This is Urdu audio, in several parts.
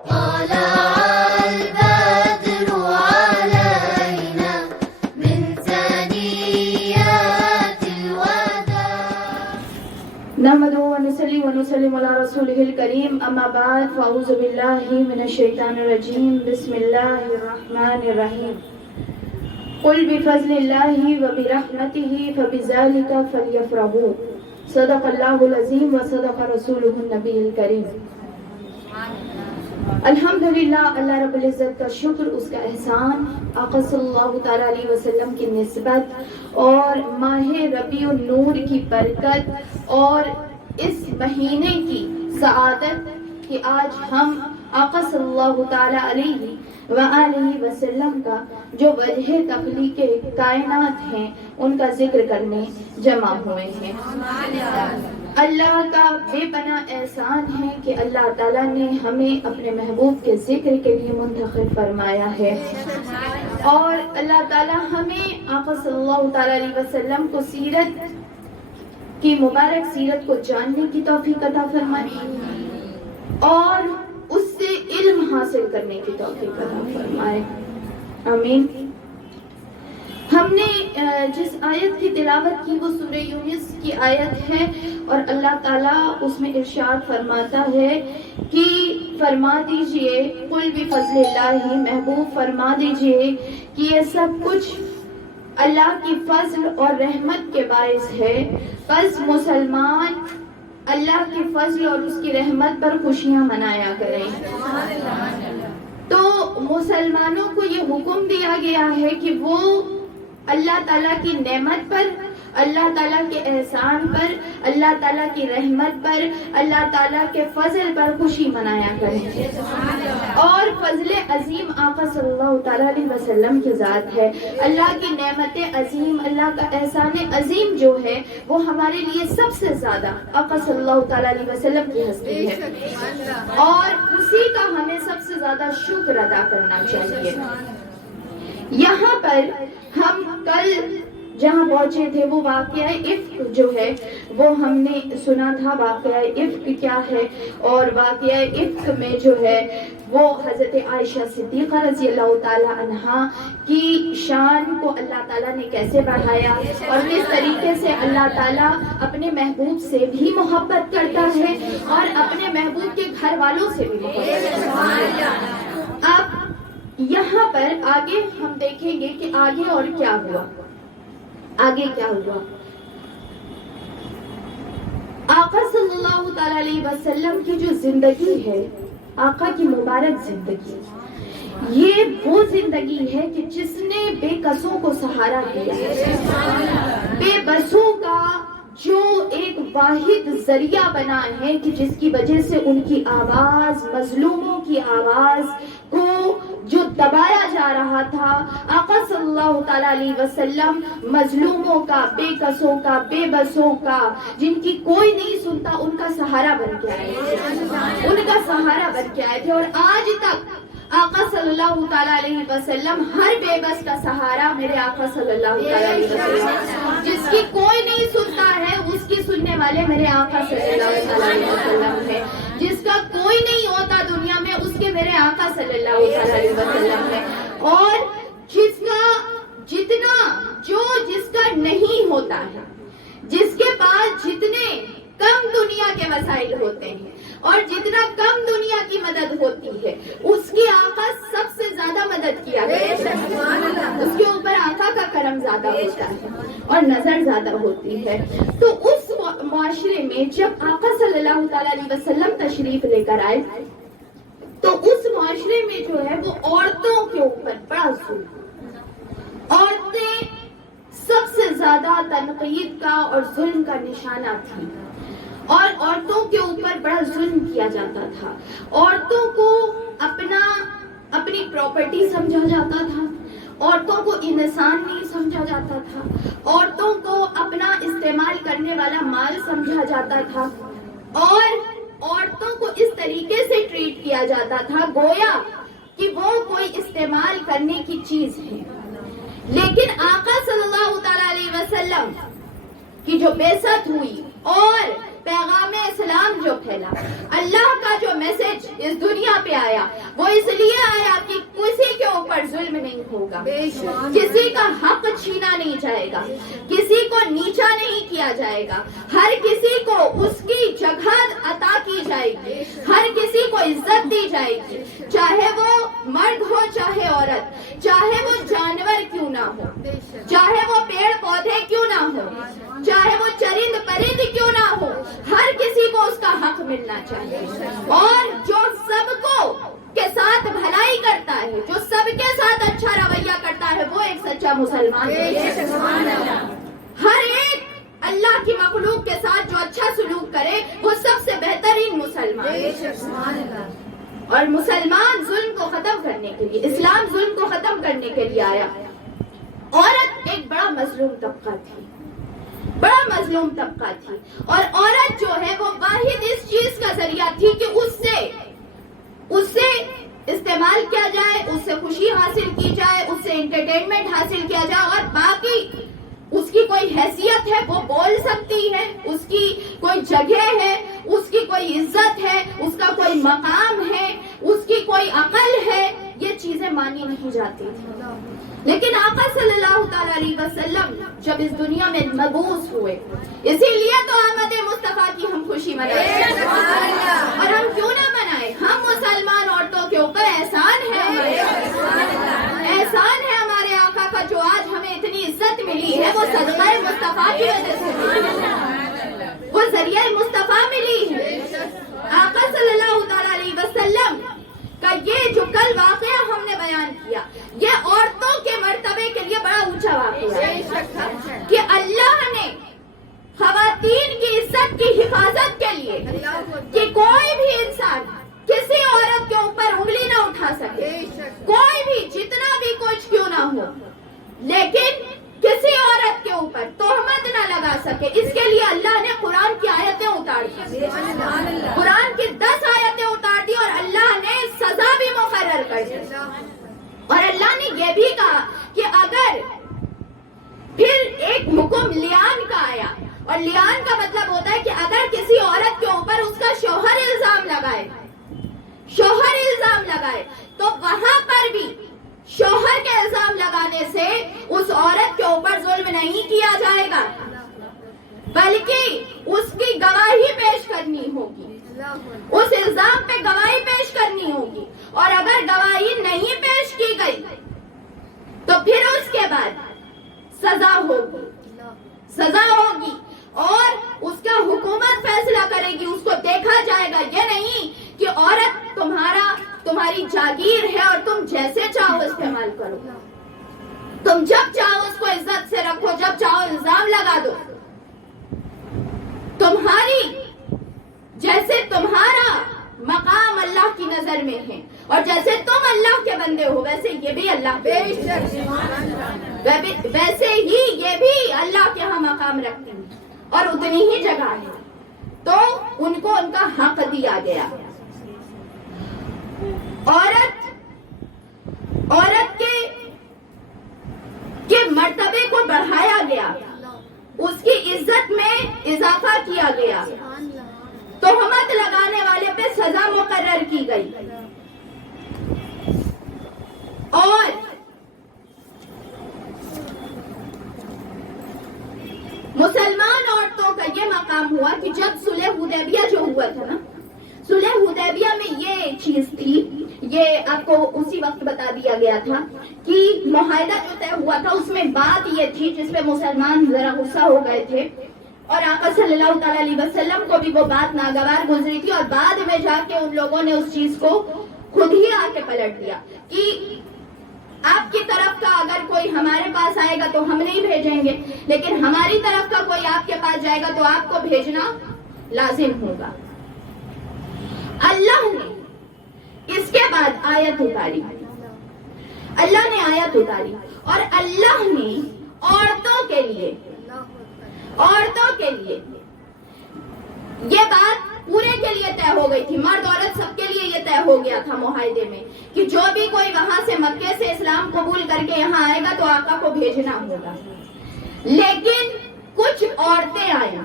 نحمده ونصلي ونسلم على رسوله الكريم اما بعد فاعوذ بالله من الشيطان الرجيم بسم الله الرحمن الرحيم قل بفضل الله وبرحمته فبذلك فليفرحوا صدق الله العظيم وصدق رسوله النبي الكريم. الحمدللہ اللہ رب العزت کا شکر، اس کا احسان آقا صلی اللہ تعالیٰ علیہ وسلم کی نسبت اور ماہ ربیع النور کی برکت اور اس مہینے کی سعادت کہ آج ہم آقا صلی اللہ تعالیٰ علیہ وآلہ وسلم کا جو وجہ تخلیق کائنات ہیں ان کا ذکر کرنے جمع ہوئے ہیں. اللہ کا بے پناہ احسان ہے کہ اللہ تعالیٰ نے ہمیں اپنے محبوب کے ذکر کے لیے منتخب فرمایا ہے، اور اللہ تعالیٰ ہمیں آقا صلی اللہ تعالیٰ علیہ وسلم کو سیرت کی مبارک سیرت کو جاننے کی توفیق عطا فرمائے اور اس سے علم حاصل کرنے کی توفیق عطا فرمائے، آمین. ہم نے جس آیت کی تلاوت کی وہ سورہ یونس کی آیت ہے، اور اللہ تعالیٰ اس میں ارشاد فرماتا ہے کہ فرما دیجئے قل بفضل اللہ، محبوب فرما دیجئے کہ یہ سب کچھ اللہ کی فضل اور رحمت کے باعث ہے، بس مسلمان اللہ کی فضل اور اس کی رحمت پر خوشیاں منایا کریں. تو مسلمانوں کو یہ حکم دیا گیا ہے کہ وہ اللہ تعالیٰ کی نعمت پر، اللہ تعالیٰ کے احسان پر، اللہ تعالیٰ کی رحمت پر، اللہ تعالیٰ کے فضل پر خوشی منایا کریں. اور فضل عظیم آقا صلی اللہ تعالیٰ علیہ وسلم کی ذات ہے. اللہ کی نعمت عظیم، اللہ کا احسان عظیم جو ہے وہ ہمارے لیے سب سے زیادہ آقا صلی اللہ تعالیٰ علیہ وسلم کی ہستی ہے، اور اسی کا ہمیں سب سے زیادہ شکر ادا کرنا چاہیے. یہاں پر ہم کل جہاں پہنچے تھے وہ واقعہ افک جو ہے وہ ہم نے سنا تھا. واقعہ افک کیا ہے، اور واقعہ افک میں جو ہے وہ حضرت عائشہ صدیقہ رضی اللہ تعالی عنہا کی شان کو اللہ تعالیٰ نے کیسے بڑھایا، اور کس طریقے سے اللہ تعالیٰ اپنے محبوب سے بھی محبت کرتا ہے اور اپنے محبوب کے گھر والوں سے بھی محبت کرتا ہے. اب یہاں پر آگے ہم دیکھیں گے کہ آگے اور کیا ہوا. آگے کیا ہوا؟ آقا صلی اللہ تعالی علیہ وسلم کی جو زندگی ہے، آقا کی مبارک زندگی، یہ وہ زندگی ہے کہ جس نے بے کسوں کو سہارا دیا ہے، بے بسوں کا جو ایک واحد ذریعہ بنا ہے کہ جس کی وجہ سے ان کی آواز، مظلوموں کی آواز کو جو دبایا جا رہا تھا، آقا صلی اللہ تعالیٰ علیہ وسلم مظلوموں کا، بے کسوں کا، بے بسوں کا، جن کی کوئی نہیں سنتا، ان کا سہارا بن کے آئے تھے، ان کا سہارا بن کے آئے تھے. اور آج تک آقا صلی اللہ تعالیٰ علیہ وسلم ہر بے بس کا سہارا میرے آقا صلی اللہ تعالیٰ علیہ وسلم، جس کی کوئی نہیں سنتا ہے اس کی سننے والے میرے آقا صلی اللہ تعالیٰ علیہ وسلم ہے، جس کا کوئی نہیں ہوتا دنیا میں اس کے میرے آقا صلی اللہ تعالیٰ علیہ وسلم ہے. اور جس کا نہیں ہوتا ہے، جس کے پاس جتنے کم دنیا کے وسائل ہوتے ہیں اور جتنا کم دنیا کی مدد ہوتی ہے، اس کی آقا سب سے زیادہ مدد کیا کرتے ہیں، اس کے اوپر آقا کا کرم زیادہ ہوتا ہے اور نظر زیادہ ہوتی ہے. تو اس معاشرے میں جب آقا صلی اللہ تعالیٰ علیہ وسلم تشریف لے کر آئے تو اس معاشرے میں جو ہے وہ عورتوں کے اوپر بڑا ظلم، عورتیں سب سے زیادہ تنقید کا اور ظلم کا نشانہ تھی، اور عورتوں کے اوپر بڑا ظلم کیا جاتا تھا. عورتوں کو اپنی پراپرٹی سمجھا جاتا تھا، عورتوں کو انسان نہیں سمجھا جاتا تھا، عورتوں کو اپنا استعمال کرنے والا مال سمجھا جاتا تھا، اور عورتوں کو اس طریقے سے ٹریٹ کیا جاتا تھا گویا کہ وہ کوئی استعمال کرنے کی چیز ہے. لیکن آقا صلی اللہ تعالی علیہ وسلم کی جو بعثت ہوئی اور پیغام اسلام جو پھیلا، اللہ کا جو میسج اس دنیا پہ آیا، وہ اس لیے آیا کہ کسی کے اوپر ظلم نہیں ہوگا، کسی کا حق چھینا نہیں جائے گا، کسی کو نیچا نہیں کیا جائے گا، ہر کسی کو اس کی جگہ عطا کی جائے گی، ہر کسی کو عزت دی جائے گی، چاہے وہ مرد ہو چاہے عورت، چاہے وہ جانور کیوں نہ ہو، چاہے وہ پیڑ پودے کیوں نہ ہو، چاہے وہ چرند پرند کیوں نہ ہو، ہر کسی کو اس کا حق ملنا چاہیے۔ اور جو سب کو کے ساتھ بھلائی کرتا ہے، جو سب کے ساتھ اچھا رویہ کرتا ہے، وہ ایک سچا مسلمان ہے۔ ہر ایک اللہ کی مخلوق کے ساتھ جو اچھا سلوک کرے وہ سب سے بہترین مسلمان ہے۔ اور مسلمان ظلم کو ختم کرنے کے لیے، اسلام ظلم کو ختم کرنے کے لیے آیا۔ عورت ایک بڑا مظلوم طبقہ تھی، بڑا مظلوم طبقہ تھی، اور عورت جو ہے وہ واحد اس چیز کا ذریعہ تھی کہ اس سے استعمال کیا جائے، اس سے خوشی حاصل کی جائے، اس سے انٹرٹینمنٹ حاصل کیا جائے، اور باقی اس کی کوئی حیثیت ہے، وہ بول سکتی ہے، اس کی کوئی جگہ ہے، اس کی کوئی عزت ہے، اس کا کوئی مقام ہے، اس کی کوئی عقل ہے، یہ چیزیں مانی نہیں جاتی تھی۔ لیکن آقا صلی اللہ تعالی علیہ وسلم جب اس دنیا میں مبعوث ہوئے، اسی لیے تو آمد مصطفیٰ کی ہم خوشی منائیں، اور ہم کیوں نہ منائیں؟ ہم مسلمان عورتوں کے اوپر احسان ہے، احسان ہے ہمارے آقا کا، جو آج ہمیں اتنی عزت ملی ہے وہ صدقہ مصطفیٰ کی وجہ سے ملی ہے، وہ ذریعہ مصطفیٰ ملی ہے۔ آقا صلی اللہ تعالی علیہ وسلم کا یہ جو کل واقعہ ہم نے بیان کیا، یہ عورتوں کے مرتبے کے لیے بڑا اونچا واقعہ ہے کہ اللہ نے خواتین کی عزت کی حفاظت کے لیے کہ کوئی بھی انسان کسی عورت کے اوپر انگلی نہ اٹھا سکے، کوئی بھی جتنا بھی کچھ کیوں نہ ہو، لیکن کسی عورت کے اوپر تہمت نہ لگا سکے، اس کے لیے اللہ نے قرآن کی آیتیں اتار دی، قرآن کی 10 آیتیں اتار دی، اور اللہ نے سزا بھی مقرر کر دی، اور اللہ نے یہ بھی کہا کہ اگر پھر ایک حکم لیان کا آیا، اور لیان کا مطلب ہوتا ہے کہ اگر کسی عورت کے اوپر اس کا شوہر الزام لگائے، تو وہاں پر بھی شوہر کے الزام لگانے سے اس عورت کے اوپر ظلم نہیں کیا جائے گا، بلکہ اس کی گواہی پیش کرنی ہوگی، اس الزام پہ گواہی پیش کرنی ہوگی، اور اگر گواہی نہیں پیش کی گئی تو پھر اس کے بعد سزا ہوگی، اور اس کا حکومت فیصلہ کرے گی، اس کو دیکھا جائے گا۔ یہ نہیں کہ عورت تمہاری جاگیر ہے اور تم جیسے چاہو استعمال کرو، تم جب چاہو اس کو عزت سے رکھو، جب چاہو الزام لگا دو، جیسے تمہارا مقام اللہ کی نظر میں ہے، اور جیسے تم اللہ کے بندے ہو ویسے یہ بھی اللہ ویسے ہی یہ بھی اللہ کے ہاں مقام رکھتے ہیں، اور اتنی ہی جگہ ہے، تو ان کو ان کا حق دیا گیا۔ عورت کے مرتبے کو بڑھایا گیا، اس کی عزت میں اضافہ کیا گیا، تہمت لگانے والے پہ سزا مقرر کی گئی، اور مسلمان عورتوں کا یہ مقام ہوا کہ جب صلح حدیبیہ جو ہوا تھا نا، صلح حدیبیہ میں یہ چیز تھی، یہ آپ کو اسی وقت بتا دیا گیا تھا کہ معاہدہ جو طے ہوا تھا اس میں بات یہ تھی جس پہ مسلمان ذرا غصہ ہو گئے تھے، اور آقا صلی اللہ تعالی علیہ وسلم کو بھی وہ بات ناگوار گزری تھی، اور بعد میں جا کے ان لوگوں نے اس چیز کو خود ہی آ کے پلٹ دیا کہ آپ کی طرف کا اگر کوئی ہمارے پاس آئے گا تو ہم نہیں بھیجیں گے، لیکن ہماری طرف کا کوئی آپ کے پاس جائے گا تو آپ کو بھیجنا لازم ہوگا۔ اللہ نے اس کے بعد آیت اتاری، اللہ نے آیت اتاری، اور اللہ نے عورتوں کے لیے یہ بات پورے کے لیے طے ہو گئی تھی، مرد عورت سب کے لیے یہ طے ہو گیا تھا معاہدے میں کہ جو بھی کوئی وہاں سے مکے سے اسلام قبول کر کے یہاں آئے گا تو آقا کو بھیجنا ہوگا، لیکن کچھ عورتیں آئیں،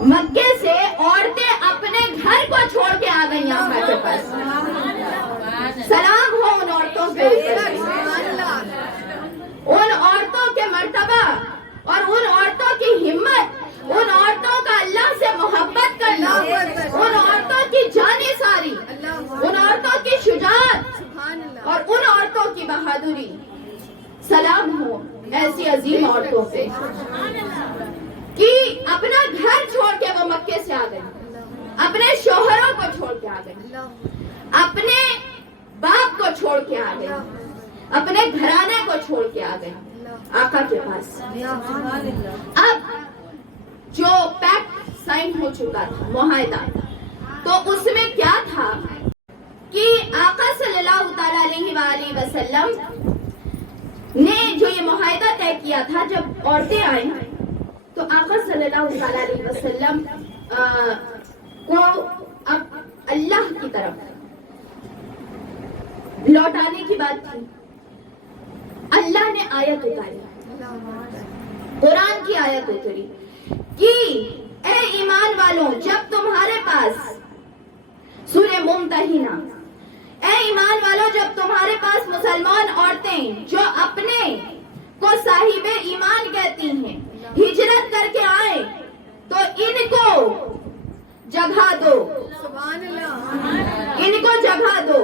مکے سے عورتیں اپنے گھر کو چھوڑ کے آ گئی آقا کے پاس. سلام ہو ان عورتوں کے اوپر، ان عورتوں کے مرتبہ اور ان عورتوں کی ہمت، ان عورتوں کا اللہ سے محبت کرنا، ان عورتوں کی جانیں ساری، ان عورتوں کی شجاعت اور ان عورتوں کی بہادری. سلام ہو ایسی عظیم عورتوں پہ کہ اپنا گھر چھوڑ کے وہ مکے سے آ گئے، اپنے شوہروں کو چھوڑ کے آ گئے، اپنے باپ کو چھوڑ کے آ گئے، اپنے گھرانے کو چھوڑ کے آ گئے آقا کے پاس. اب جو پیکٹ سائن ہو چکا تھا، معاہدہ، تو اس میں کیا تھا کہ آقا صلی اللہ تعالی علیہ وآلہ وسلم نے جو یہ معاہدہ طے کیا تھا، جب عورتیں آئیں تو آقا صلی اللہ تعالی علیہ وسلم کو اب اللہ کی طرف لوٹانے کی بات تھی. اللہ نے آیت اتاری، قرآن کی آیت اتری کہ اے ایمان والوں، جب تمہارے پاس، سورہ ممتحنہ، اے ایمان والوں جب تمہارے پاس مسلمان عورتیں جو اپنے کو صاحب ایمان کہتی ہیں ہجرت کر کے آئے تو ان کو جگہ دو، ان کو جگہ دو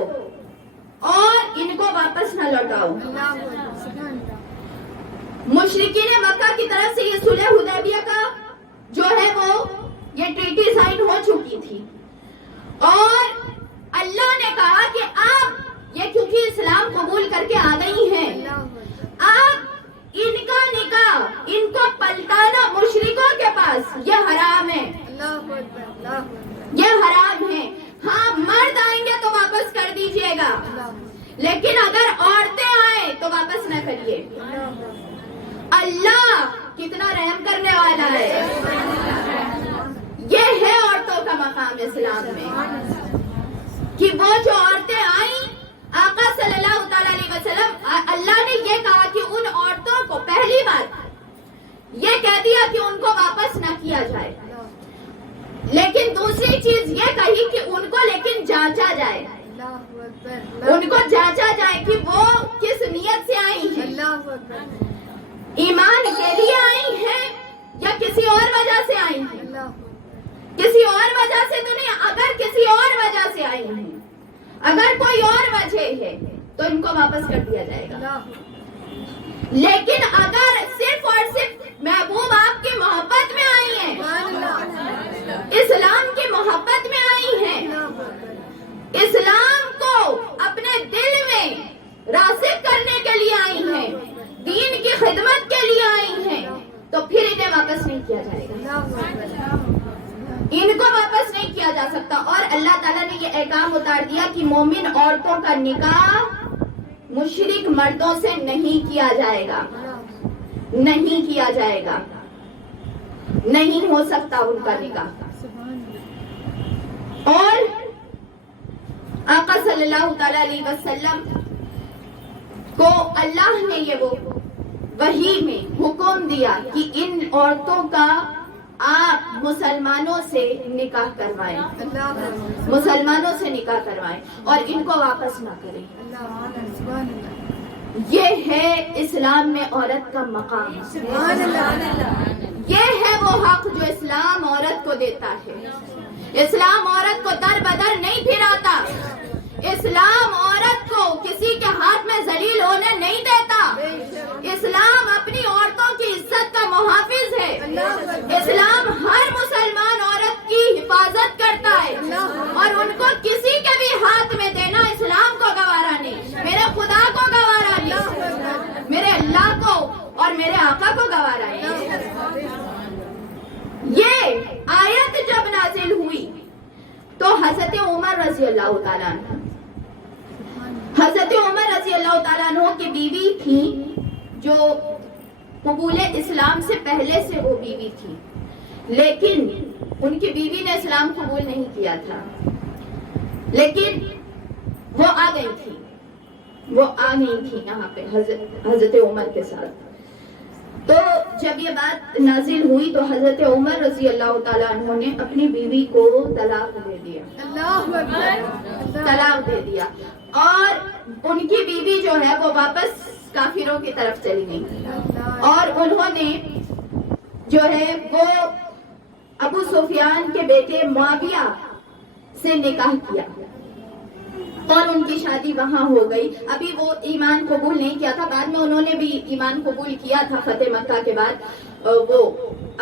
اور ان کو واپس نہ لوٹاؤ. مشرکین مکہ کی طرف سے یہ صلح حدیبیہ کا جو ہے وہ یہ ٹریٹی سائن ہو چکی تھی، اور اللہ نے کہا کہ آپ یہ کیونکہ اسلام قبول کر کے آ گئی ہیں، آپ ان کا نکاح، ان کو پلٹانا مشرکوں کے پاس یہ حرام ہے، یہ حرام ہے. ہاں مرد آئیں گے تو واپس کر دیجئے گا، لیکن اگر عورتیں آئیں تو واپس نہ کریے. اللہ کتنا رحم کرنے والا ہے. یہ ہے عورتوں کا مقام اسلام میں کہ وہ جو عورتیں آئیں، آقا صلی اللہ تعالی علیہ وسلم، اللہ نے یہ کہا کہ ان عورتوں کو پہلی بات یہ کہہ دیا کہ ان کو واپس نہ کیا جائے، لیکن دوسری چیز یہ کہی کہ ان کو لیکن جانچا جائے، ان کو جانچا جائے کہ وہ کس نیت سے آئی ہیں، ایمان کے لیے آئی ہیں یا کسی اور وجہ سے آئی ہیں. کسی اور وجہ سے تو نہیں، اگر کسی اور وجہ سے آئی ہیں، اگر کوئی اور وجہ ہے تو ان کو واپس کر دیا جائے گا. لیکن اگر صرف اور صرف محبوب آپ کی محبت میں آئی ہیں، اسلام کی محبت میں آئی ہیں، اسلام کو اپنے دل میں راسخ کرنے کے لیے آئی ہیں، دین کی خدمت کے لیے آئی ہیں، تو پھر انہیں واپس نہیں کیا جائے گا، ان کو واپس نہیں کیا جا سکتا. اور اللہ تعالیٰ نے یہ احکام اتار دیا کہ مومن عورتوں کا نکاح مشرک مردوں سے نہیں کیا جائے گا، نہیں کیا جائے گا، نہیں ہو سکتا ان کا نکاح. اور آقا صلی اللہ تعالی علیہ وسلم کو اللہ نے یہ وہ وحی میں حکم دیا کہ ان عورتوں کا آپ مسلمانوں سے نکاح کروائیں، مسلمانوں سے نکاح کروائیں اور ان کو واپس نہ کریں. یہ ہے اسلام میں عورت کا مقام، یہ ہے وہ حق جو اسلام عورت کو دیتا ہے. اسلام عورت کو در بدر نہیں پھراتا، اسلام عورت کو کسی کے ہاتھ میں ذلیل ہونے نہیں دیتا. اسلام اپنی عورتوں کی عزت کا محافظ ہے. اسلام ہر مسلمان عورت کی حفاظت کرتا ہے اور ان کو کسی کے بھی ہاتھ میں دینا اسلام کو گوارا نہیں، میرے خدا کو گوارا نہیں، میرے اللہ کو اور میرے آقا کو گوارا نہیں. یہ آیت جب نازل ہوئی تو حضرت عمر رضی اللہ تعالیٰ عنہ، حضرت عمر رضی اللہ تعالیٰ عنہ کی بیوی تھی جو قبول اسلام سے پہلے سے وہ بیوی تھی، لیکن ان کی بیوی نے اسلام قبول نہیں کیا تھا، لیکن وہ آ گئی تھی، وہ آ گئی تھی یہاں پہ حضرت عمر کے ساتھ. تو جب یہ بات نازل ہوئی تو حضرت عمر رضی اللہ تعالیٰ عنہ نے اپنی بیوی کو طلاق دے دیا، طلاق دے دیا، اور ان کی بیوی جو ہے وہ واپس کافروں کی طرف چلی گئی، اور انہوں نے جو ہے وہ ابو سفیان کے بیٹے معاویہ سے نکاح کیا اور ان کی شادی وہاں ہو گئی۔ ابھی وہ ایمان قبول نہیں کیا تھا، بعد میں انہوں نے بھی ایمان قبول کیا تھا فتح مکہ کے بعد، وہ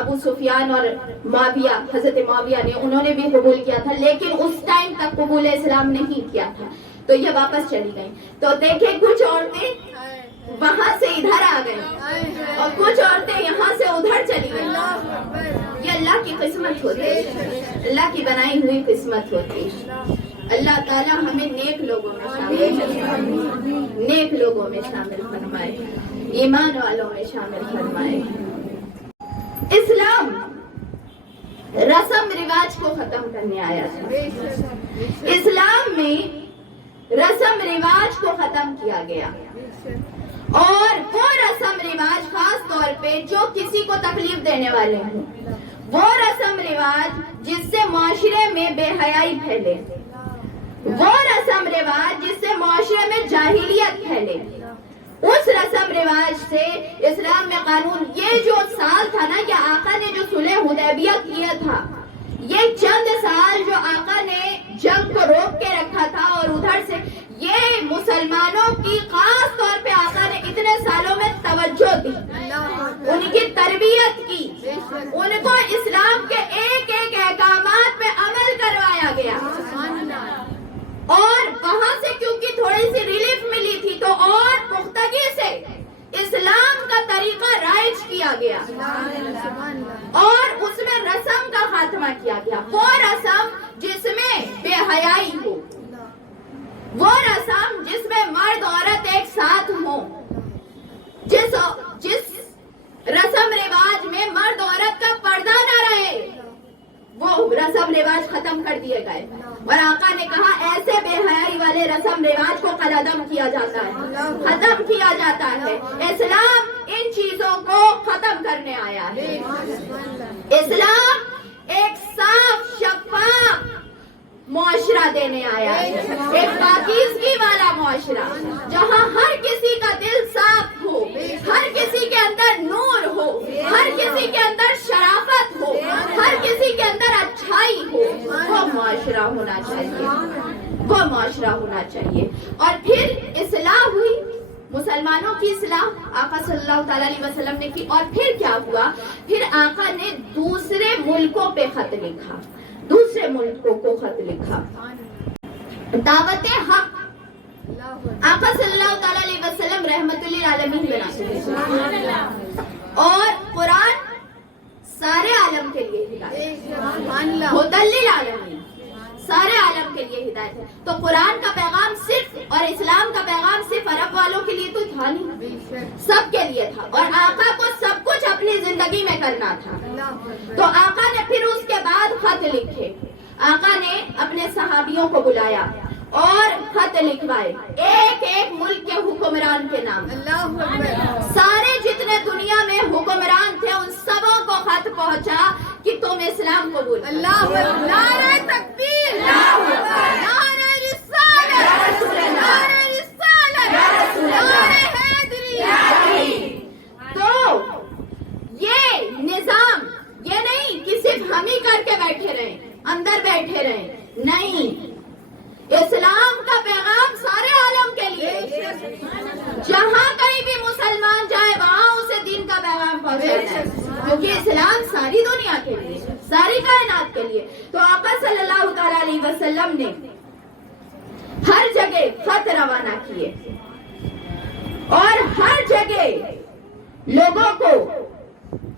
ابو سفیان اور معاویہ، حضرت معاویہ نے، انہوں نے بھی قبول کیا تھا، لیکن اس ٹائم تک قبول اسلام نہیں کیا تھا، تو یہ واپس چلی گئی۔ تو دیکھیں کچھ عورتیں وہاں سے ادھر آ گئی اور کچھ عورتیں یہاں سے ادھر چلی گئی۔ یہ اللہ کی قسمت ہوتی ہے، اللہ کی بنائی ہوئی قسمت ہوتی ہے۔ اللہ تعالیٰ ہمیں نیک لوگوں میں شامل، نیک لوگوں میں شامل فرمائے، ایمان والوں میں شامل فرمائے۔ اسلام رسم رواج کو ختم کرنے آیا تھا، اسلام میں رسم رواج کو ختم کیا گیا، اور وہ رسم رواج خاص طور پہ جو کسی کو تکلیف دینے والے ہوں، وہ رسم رواج جس سے معاشرے میں بے حیائی پھیلے، وہ رسم رواج جس سے معاشرے میں جاہلیت پھیلے، اس رسم رواج سے اسلام میں قانون، یہ جو سال تھا نا، یہ آقا نے جو صلح حدیبیہ کیا تھا، یہ چند سال جو آقا نے جنگ کو روک کے رکھا تھا، اور ادھر سے یہ مسلمانوں کی خاص طور پہ آقا نے اتنے سالوں میں توجہ دی، ان کی تربیت کی، ان کو اسلام کے ایک ایک احکامات پہ عمل کروایا گیا، اور وہاں سے کیونکہ تھوڑی سی ریلیف ملی تھی تو اور پختگی سے اسلام کا طریقہ رائج کیا گیا، اور اس میں رسم کا خاتمہ کیا گیا، وہ رسم جس میں بے حیائی ہو، وہ رسم جس میں مرد عورت ایک ساتھ ہوں، جس رسم رواج میں مرد عورت کا پردہ نہ رہے، وہ رسم رواج ختم کر دیے گئے، اور آقا نے کہا ایسے بے حیائی والے رسم رواج کو قلعدم کیا جاتا ہے، ختم کیا جاتا ہے۔ اسلام ان چیزوں کو ختم کرنے آیا ہے، اسلام ایک صاف شفاف معاشرہ دینے آیا ہے، ایک پاکیزگی والا معاشرہ، جہاں ہر کسی کا دل صاف ہو، ہر کسی کے اندر نور ہو، ہر کسی کے اندر شرافت ہو، ہر کسی کے اندر اچھائی ہو، وہ معاشرہ ہونا چاہیے، وہ معاشرہ ہونا چاہیے۔ اور پھر اصلاح ہوئی، مسلمانوں کی اصلاح آقا صلی اللہ تعالیٰ علیہ وسلم نے کی، اور پھر کیا ہوا، پھر آقا نے دوسرے ملکوں پہ خط لکھا، دوسرے ملکوں کو خط لکھا، دعوت حق۔ آقا صلی اللہ تعالیٰ علیہ وسلم رحمت للعالمین بناتے ہیں، اور قرآن سارے عالم کے لیے ہدایت، ہدی للعالمین، سارے عالم کے لیے ہدایت ہے۔ تو قرآن کا پیغام صرف، اور اسلام کا پیغام صرف عرب والوں کے لیے تو تھا نہیں، سب کے لیے تھا، اور آقا کو سب کچھ اپنی زندگی میں کرنا تھا۔ تو آقا نے پھر اس کے بعد خط لکھے، آقا نے اپنے صحابیوں کو بلایا اور خط لکھوائے، ایک ایک ملک کے حکمران کے نام، سارے جتنے دنیا میں حکمران تھے ان سبوں کو خط پہنچا کہ تم اسلام قبول کرو۔ نعرہ تکبیر، نعرہ رسالت، نعرہ رسالت، نعرہ حیدری۔ تو یہ نظام یہ نہیں کہ صرف ہم ہی کر کے بیٹھے رہیں، اندر بیٹھے رہیں، نہیں، اسلام کا پیغام سارے عالم کے لیے، جہاں کہیں بھی مسلمان جائے وہاں اسے دین کا پیغام پہنچانا ہے، کیونکہ اسلام ساری دنیا کے لیے، ساری کائنات کے لیے۔ تو آقا صلی اللہ تعالیٰ علیہ وسلم نے ہر جگہ خط روانہ کیے، اور ہر جگہ لوگوں کو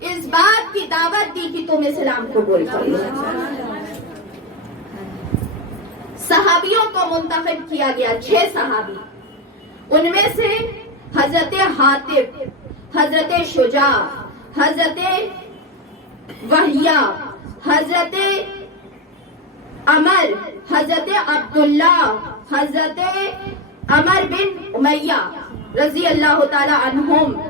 اس بات کی دعوت دی کہ تم اسلام قبول کرو۔ صحابیوں کو منتخب کیا گیا، 6 صحابی، ان میں سے حضرت حاتب، حضرت شجاع، حضرت وحیہ، حضرت عمر، حضرت عبداللہ، حضرت عمر بن امیہ رضی اللہ تعالی عنہم،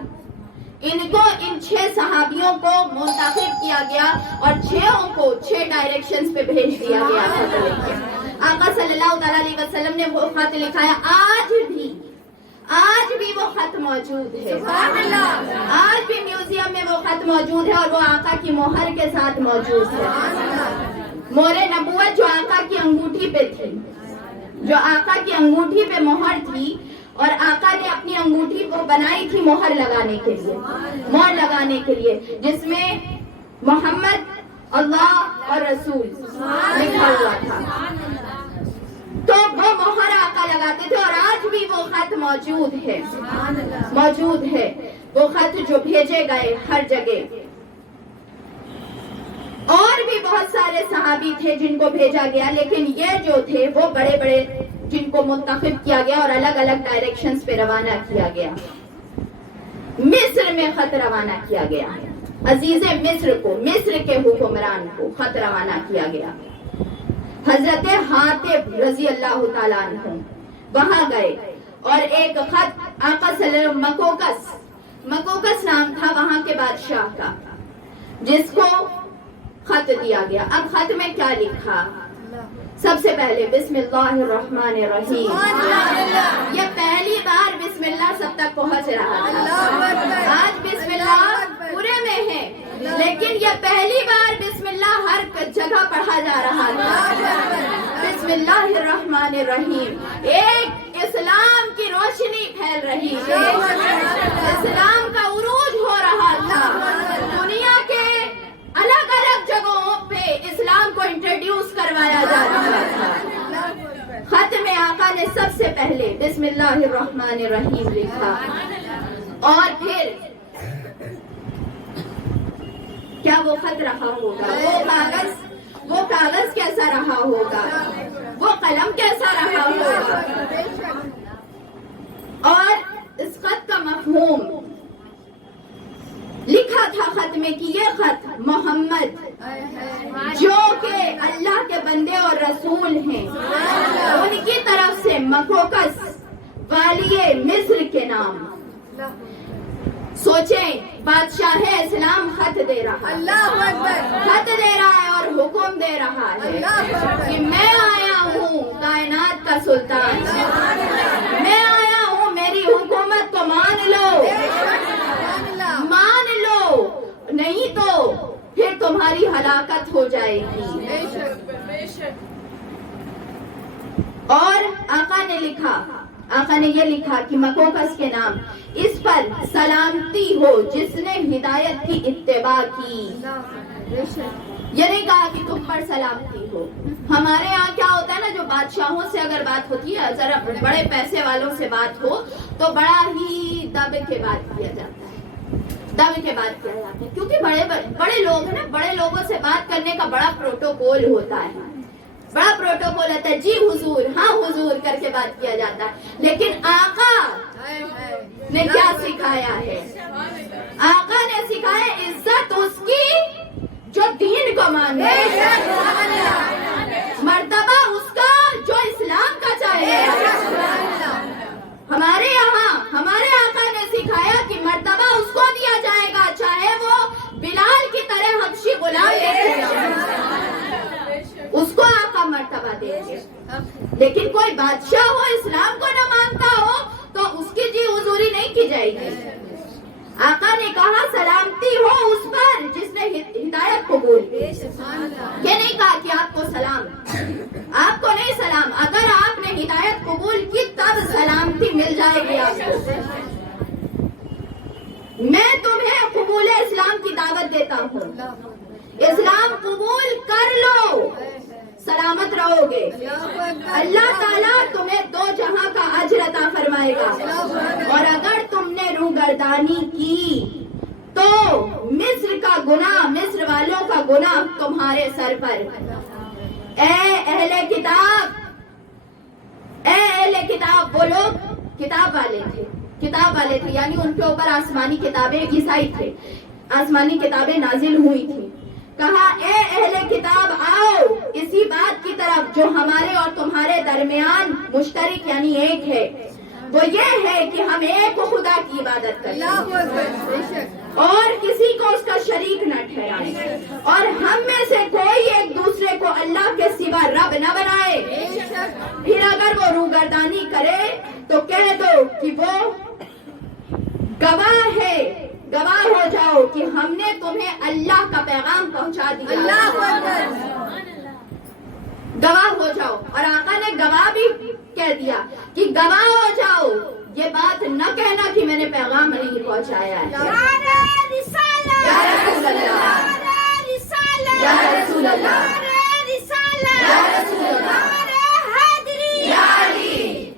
ان کو ان 6 صحابیوں کو منتخب کیا گیا اور 6 کو 6 ڈائریکشنز پہ بھیج دیا گیا خط لکھ کے. آقا صلی اللہ تعالیٰ علیہ وسلم نے وہ خط لکھا ہے. آج بھی وہ خط موجود ہے. آج بھی میوزیم میں وہ خط موجود ہے اور وہ آقا کی مہر کے ساتھ موجود ہے. مہر نبوت جو آقا کی انگوٹھی پہ تھی، جو آقا کی انگوٹھی پہ مہر تھی، اور آقا نے اپنی انگوٹھی کو بنائی تھی مہر لگانے کے لیے، مہر لگانے کے لیے، جس میں محمد اللہ اور رسول لکھا ہوا تھا. تو وہ مہر آقا لگاتے تھے اور آج بھی وہ خط موجود ہے وہ خط جو بھیجے گئے ہر جگہ. اور بھی بہت سارے صحابی تھے جن کو بھیجا گیا، لیکن یہ جو تھے وہ بڑے بڑے جن کو منتخب کیا گیا اور الگ الگ ڈائریکشنز پہ روانہ کیا گیا. مصر میں خط روانہ کیا گیا، عزیز مصر کو، مصر کے حکمران کو خط روانہ کیا گیا. حضرت حاتب رضی اللہ تعالیٰ عنہ وہاں گئے اور ایک خط آقا صلی اللہ علیہ وسلم، مکوکس نام تھا وہاں کے بادشاہ کا، جس کو خط دیا گیا. اب خط میں کیا لکھا؟ سب سے پہلے بسم اللہ الرحمن الرحیم. یہ پہلی بار بسم اللہ سب تک پہنچ رہا تھا. آج بسم اللہ پورے میں ہے، لیکن یہ پہلی بار بسم اللہ ہر جگہ پڑھا جا رہا تھا. بسم اللہ الرحمن الرحیم. ایک اسلام کی روشنی پھیل رہی ہے، اسلام کا عروج ہو رہا تھا. دنیا کے الگ الگ جگہوں پہ اسلام کو انٹروڈیوس کروایا جا رہا تھا. خط میں آقا نے سب سے پہلے بسم اللہ الرحمن الرحیم لکھا. اور پھر کیا وہ خط رہا ہوگا؟ وہ کاغذ کیسا رہا ہوگا؟ وہ قلم کیسا رہا ہوگا؟ اور اس خط کا مفہوم لکھا تھا خط میں کہ یہ خط محمد جو کہ اللہ کے بندے اور رسول ہیں، ان کی طرف سے مکوکس والی مصر کے نام. سوچیں، بادشاہ اسلام خط دے رہا ہے، خط دے رہا ہے اور حکم دے رہا ہے کہ میں آیا ہوں کائنات کا سلطان، میں آیا ہوں، میری حکومت کو مان لو، نہیں تو پھر تمہاری ہلاکت ہو جائے گی. اور آقا نے یہ لکھا کہ مکوکس کے نام، اس پر سلامتی ہو جس نے ہدایت کی اتباع کی. یہ نہیں کہا کہ تم پر سلامتی ہو. ہمارے یہاں کیا ہوتا ہے نا، جو بادشاہوں سے اگر بات ہوتی ہے، ذرا بڑے پیسے والوں سے بات ہو تو بڑا ہی دب کے بات کیا جاتا ہے، کیونکہ بڑے لوگ ہیں نا، بڑے لوگوں سے بات کرنے کا بڑا پروٹوکول ہوتا ہے، جی حضور، ہاں حضور کر کے بات کیا جاتا ہے. لیکن آقا نے کیا سکھایا ہے؟ آقا نے سکھایا عزت اس کی جو دین کو مانے، مرتبہ اس کا جو اسلام کا چاہے. ہمارے یہاں ہمارے آقا نے سکھایا کہ مرتبہ اس کو دیا جائے گا چاہے وہ بلال کی طرح حبشی غلام لے جائے، اس کو آقا مرتبہ دیں گے. لیکن کوئی بادشاہ ہو اسلام کو نہ مانتا ہو تو اس کی جی حضوری نہیں کی جائے گی. آقا نے کہا سلامتی ہو اس پر جس نے ہدایت قبول کی. یہ نہیں کہا کہ آپ کو سلام، آپ کو نہیں سلام، اگر آپ نے ہدایت قبول کی تب سلامتی مل جائے گی آپ کو. میں تمہیں قبول اسلام کی دعوت دیتا ہوں، اسلام قبول کر لو، سلامت رہو گے. اللہ تعالیٰ تمہیں 2 جہاں کا اجر عطا فرمائے گا. اور اگر تم نے روگردانی کی تو مصر کا گناہ، مصر والوں کا گناہ تمہارے سر پر. اے اہل کتاب، وہ لوگ کتاب والے تھے، یعنی ان کے اوپر آسمانی کتابیں، عیسائی تھے، آسمانی کتابیں نازل ہوئی تھی. کہا اے اہل کتاب آؤ اسی بات کی طرف جو ہمارے اور تمہارے درمیان مشترک یعنی ایک ہے، وہ یہ ہے کہ ہم ایک خدا کی عبادت کریں اور کسی کو اس کا شریک نہ ٹھہرائیں، اور ہم میں سے کوئی ایک دوسرے کو اللہ کے سوا رب نہ بنائے۔ پھر اگر وہ روگردانی کرے تو کہہ دو کہ وہ گواہ ہے، گواہ ہو جاؤ کہ ہم نے تمہیں اللہ کا پیغام پہنچا دیا۔ گواہ ہو جاؤ، اور آقا نے گواہ بھی کہہ دیا کہ گواہ ہو جاؤ، یہ بات نہ کہنا کہ میں نے پیغام نہیں پہنچایا ہے۔ یا رسول اللہ، یا رسول اللہ، یا رسول اللہ، یا علی۔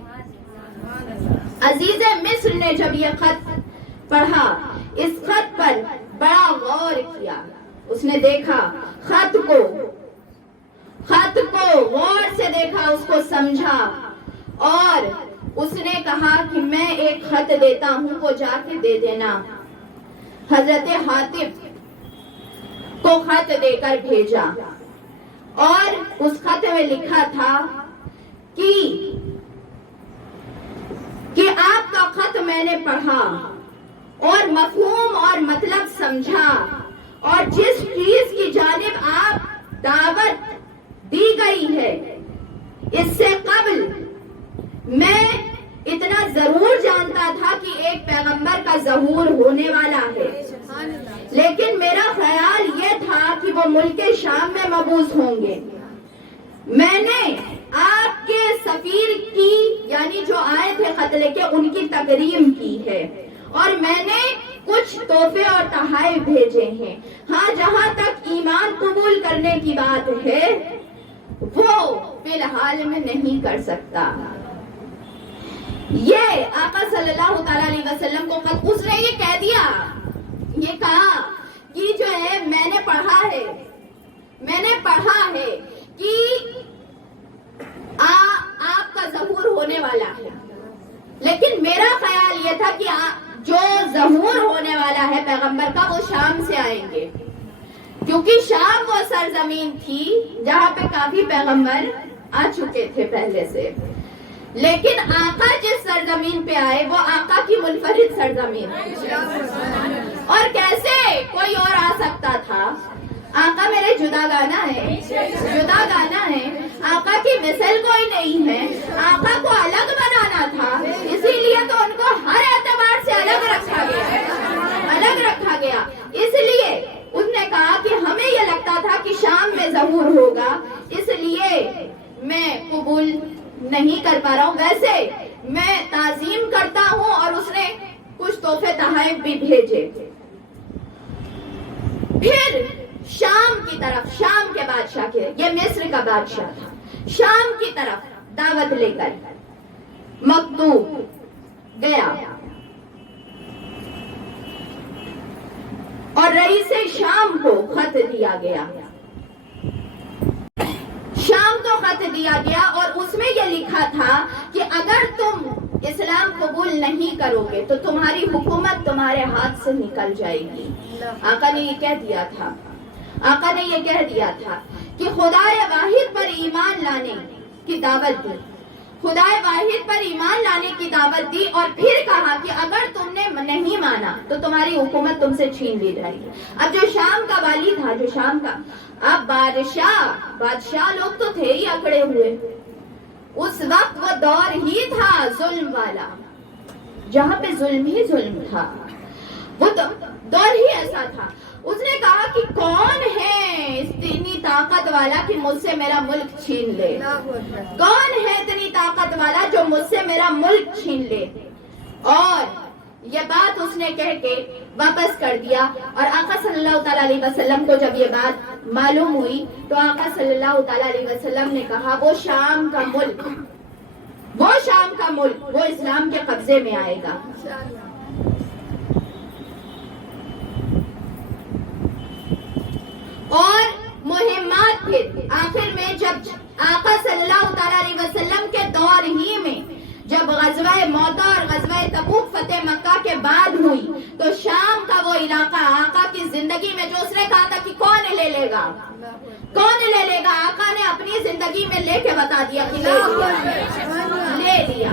عزیز مصر نے جب یہ خط پڑھا، اس خط پر بڑا غور کیا، اس نے دیکھا خط کو غور سے دیکھا، اس کو سمجھا، اور اس نے کہا کہ میں ایک خط دیتا ہوں، وہ جا کے دے دینا۔ حضرت حاتب کو خط دے کر بھیجا، اور اس خط میں لکھا تھا کہ آپ کا خط میں نے پڑھا اور مفہوم اور مطلب سمجھا، اور جس چیز کی جانب آپ دعوت دی گئی ہے، اس سے قبل میں اتنا ضرور جانتا تھا کہ ایک پیغمبر کا ظہور ہونے والا ہے، لیکن میرا خیال یہ تھا کہ وہ ملک شام میں مبعوث ہوں گے۔ میں نے آپ کے سفیر کی، یعنی جو آئے تھے خط لے کے، ان کی تکریم کی ہے، اور میں نے کچھ تحفے اور تحائف بھیجے ہیں۔ ہاں، جہاں تک ایمان قبول کرنے کی بات ہے وہ فی الحال میں نہیں کر سکتا۔ یہ آقا صلی اللہ تعالی علیہ وسلم کو خط، اس نے یہ کہہ دیا، یہ کہا کہ جو ہے میں نے پڑھا ہے کہ آپ کا ظہور ہونے والا ہے، لیکن میرا خیال یہ تھا کہ جو ظہور ہونے والا ہے پیغمبر کا، وہ شام سے آئیں گے، کیونکہ شام وہ سرزمین تھی جہاں پہ کافی پیغمبر آ چکے تھے پہلے سے، لیکن آقا جس سرزمین پہ آئے وہ آقا کی منفرد سرزمین تھی، اور کیسے کوئی اور آ سکتا تھا؟ آقا میرے جدا گانا ہے، آقا کی مثل کوئی نہیں ہے، آقا کو الگ بنانا تھا، اسی لیے تو ان کو ہر اعتبار سے الگ رکھا گیا۔ اس لیے اس نے کہا کہ ہمیں یہ لگتا تھا کہ شام میں ظہور ہوگا، اس لیے میں قبول نہیں کر پا رہا ہوں، ویسے میں تعظیم کرتا ہوں، اور اس نے کچھ تحفے تحائف بھی بھیجے۔ پھر شام کی طرف، شام کے بادشاہ کے، یہ مصر کا بادشاہ تھا، شام کی طرف دعوت لے کر مکتوب گیا، اور رئیس شام کو خط دیا گیا، شام کو خط دیا گیا، اور اس میں یہ لکھا تھا کہ اگر تم اسلام قبول نہیں کرو گے تو تمہاری حکومت تمہارے ہاتھ سے نکل جائے گی۔ آقا نے یہ کہہ دیا تھا کہ خدا واحد پر ایمان لانے کی دعوت دی، خدا واحد پر ایمان لانے کی دعوت دی، اور پھر کہا کہ اگر تم نے نہیں مانا تو تمہاری حکومت تم سے چھین لی جائے گی۔ اب جو شام کا والی تھا، جو شام کا، اب بادشاہ لوگ تو تھے ہی اکڑے ہوئے، اس وقت وہ دور ہی تھا ظلم والا، جہاں پہ ظلم ہی ظلم تھا، وہ دور ہی ایسا تھا۔ اس نے کہا کہ کون ہے اتنی طاقت والا کہ مجھ سے میرا ملک چھین لے، کون ہے اتنی طاقت والا جو مجھ سے میرا ملک چھین لے، اور یہ بات اس نے کہہ کے واپس کر دیا۔ اور آقا صلی اللہ تعالی علیہ وسلم کو جب یہ بات معلوم ہوئی تو آقا صلی اللہ تعالی علیہ وسلم نے کہا وہ شام کا ملک وہ اسلام کے قبضے میں آئے گا۔ اور مہمات پھر آخر میں جب آقا صلی اللہ تعالی علیہ وسلم کے دور ہی میں جب غزوہ موتا اور غزوہ تبوک فتح مکہ کے بعد ہوئی تو شام کا وہ علاقہ آقا کی زندگی میں جو اس نے کہا تھا کہ کون لے لے گا آقا نے اپنی زندگی میں لے کے بتا دیا کہ لے لیا۔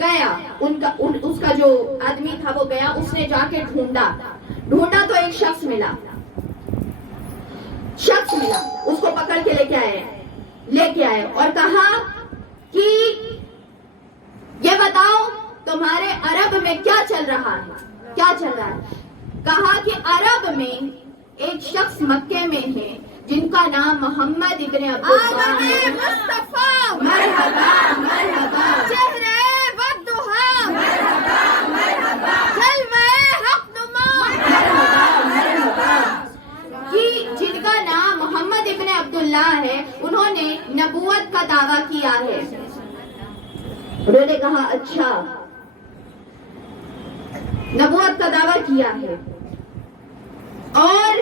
گیا اس کا جو آدمی تھا وہ گیا, اس نے جا کے ڈھونڈا تو ایک شخص ملا, اس کو پکڑ کے لے کے آئے اور کہا کہ یہ بتاؤ تمہارے عرب میں کیا چل رہا ہے. کہا کہ عرب میں ایک شخص مکے میں ہے جن کا نام محمد ابن عبداللہ ہے. مرحبا مرحبا چہرے والضحا مرحبا جلوے حق نما مرحبا کہ جن کا نام محمد ابن عبداللہ ہے, انہوں نے نبوت کا دعویٰ کیا ہے. انہوں نے کہا اچھا نبوت کا دعویٰ کیا ہے, اور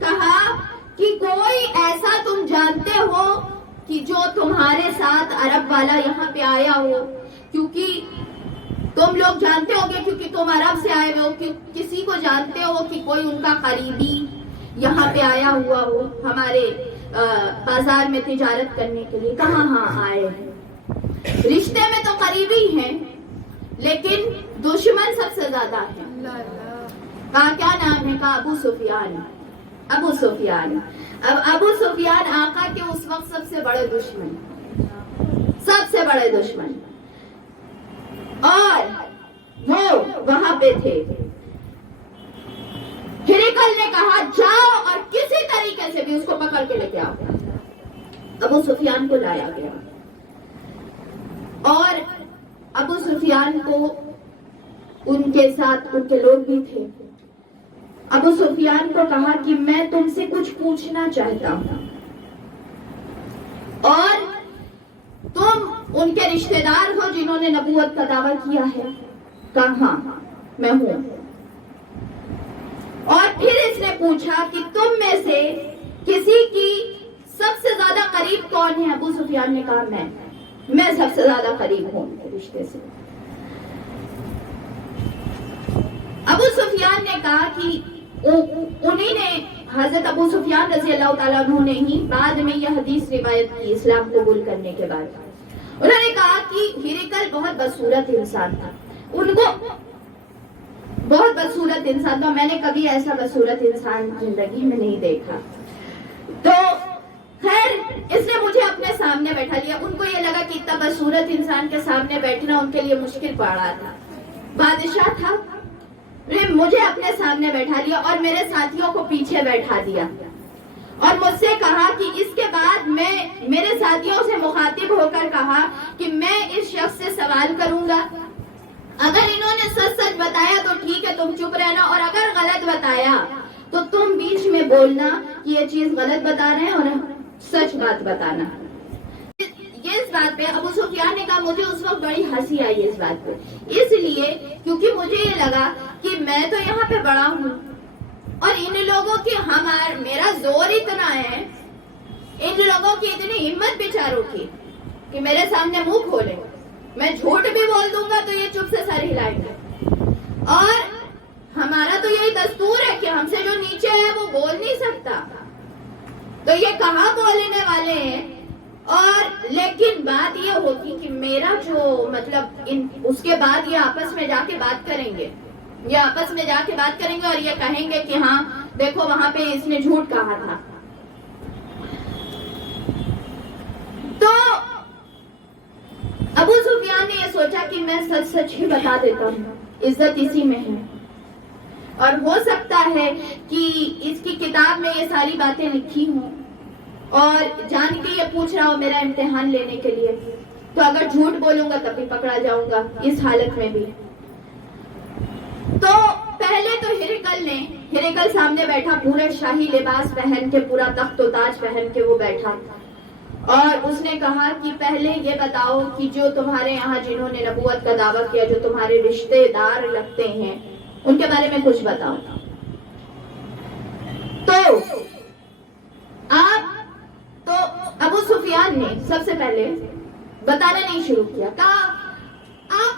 کہا کہ کوئی ایسا تم جانتے ہو کہ جو تمہارے ساتھ عرب والا یہاں پہ آیا ہو, کیونکہ تم لوگ جانتے ہو گے کیونکہ تم عرب سے آئے ہوئے ہو, کسی کو جانتے ہو کہ کوئی ان کا قریبی یہاں پہ آیا ہوا ہو ہمارے بازار میں تجارت کرنے کے لیے. کہاں ہاں آئے ہیں, رشتے میں تو قریبی ہیں لیکن دشمن سب سے زیادہ ہے. کہا کیا نام ہے؟ کہا ابو سفیان. اب ابو سفیان آقا کے اس وقت سب سے بڑے دشمن, اور وہ وہاں پہ تھے. ہرقل نے کہا جاؤ اور کسی طریقے سے بھی اس کو پکڑ کے لے کے آؤ. ابو سفیان کو لایا گیا اور ابو سفیان کو ان کے ساتھ ان کے لوگ بھی تھے. ابو سفیان کو کہا کہ میں تم سے کچھ پوچھنا چاہتا ہوں, اور تم ان کے رشتہ دار ہو جنہوں نے نبوت کا دعویٰ کیا ہے؟ کہا ہاں میں ہوں. اور پھر اس نے پوچھا کہ تم میں سے کسی کی سب سے زیادہ قریب کون ہے؟ ابو سفیان نے کہا میں سب سے زیادہ قریب ہوں رشتے سے. ابو سفیان نے کہا کہ انہی نے, حضرت ابو سفیان رضی اللہ تعالیٰ عنہ نے ہی بعد میں یہ حدیث روایت کی اسلام قبول کرنے کے بعد. انہوں نے کہا کہ ہرقل بہت بدصورت انسان تھا, میں نے کبھی ایسا بدصورت انسان زندگی میں نہیں دیکھا. تو خیر اس نے مجھے اپنے سامنے بیٹھا لیا. ان کو یہ لگا کہ اتنا بدصورت انسان کے سامنے بیٹھنا ان کے لیے مشکل پڑ رہا تھا. بادشاہ تھا, مجھے اپنے سامنے بیٹھا لیا اور میرے ساتھیوں کو پیچھے بیٹھا دیا, اور مجھ سے کہا کہ اس کے بعد میں میرے ساتھیوں سے مخاطب ہو کر کہا کہ میں اس شخص سے سوال کروں گا, اگر انہوں نے سچ بتایا تو ٹھیک ہے تم چپ رہنا, اور اگر غلط بتایا تو تم بیچ میں بولنا کہ یہ چیز غلط بتا رہے ہیں اور سچ بات بتانا. اس بات پہ ابو سفیان نے کہا مجھے اس وقت بڑی ہنسی آئی اس بات پہ, اس لیے کیونکہ مجھے یہ لگا کہ میں تو یہاں پہ بڑا ہوں اور ان لوگوں کی میرا زور اتنا ہے, ان لوگوں کی اتنی ہمت بیچاروں کی کہ میرے سامنے منہ کھولے. میں جھوٹ بھی بول دوں گا تو یہ چپ سے سر ہلائیں گے, اور ہمارا تو یہی دستور ہے کہ ہم سے جو نیچے ہے وہ بول نہیں سکتا. تو یہ کہاں بولنے والے ہیں, اور لیکن بات یہ ہوگی کہ میرا جو مطلب اس کے بعد یہ آپس میں جا کے بات کریں گے اور یہ کہیں گے کہ ہاں دیکھو وہاں پہ اس نے جھوٹ کہا تھا. تو ابو سفیان نے یہ سوچا کہ میں سچ ہی بتا دیتا ہوں, عزت اسی میں ہے, اور ہو سکتا ہے کہ اس کی کتاب میں یہ ساری باتیں لکھی ہوں اور جان کے یہ پوچھ رہا ہوں میرا امتحان لینے کے لیے, تو اگر جھوٹ بولوں گا تب بھی پکڑا جاؤں گا اس حالت میں بھی. تو پہلے تو ہرقل سامنے بیٹھا, پورے شاہی لباس پہن کے, پورا تخت و تاج پہن کے وہ بیٹھا, اور اس نے کہا کہ پہلے یہ بتاؤ کہ جو تمہارے یہاں جنہوں نے نبوت کا دعویٰ کیا, جو تمہارے رشتے دار لگتے ہیں, ان کے بارے میں کچھ بتاؤ. تو ابو سفیان نے سب سے پہلے بتانا نہیں شروع کیا. کہا آپ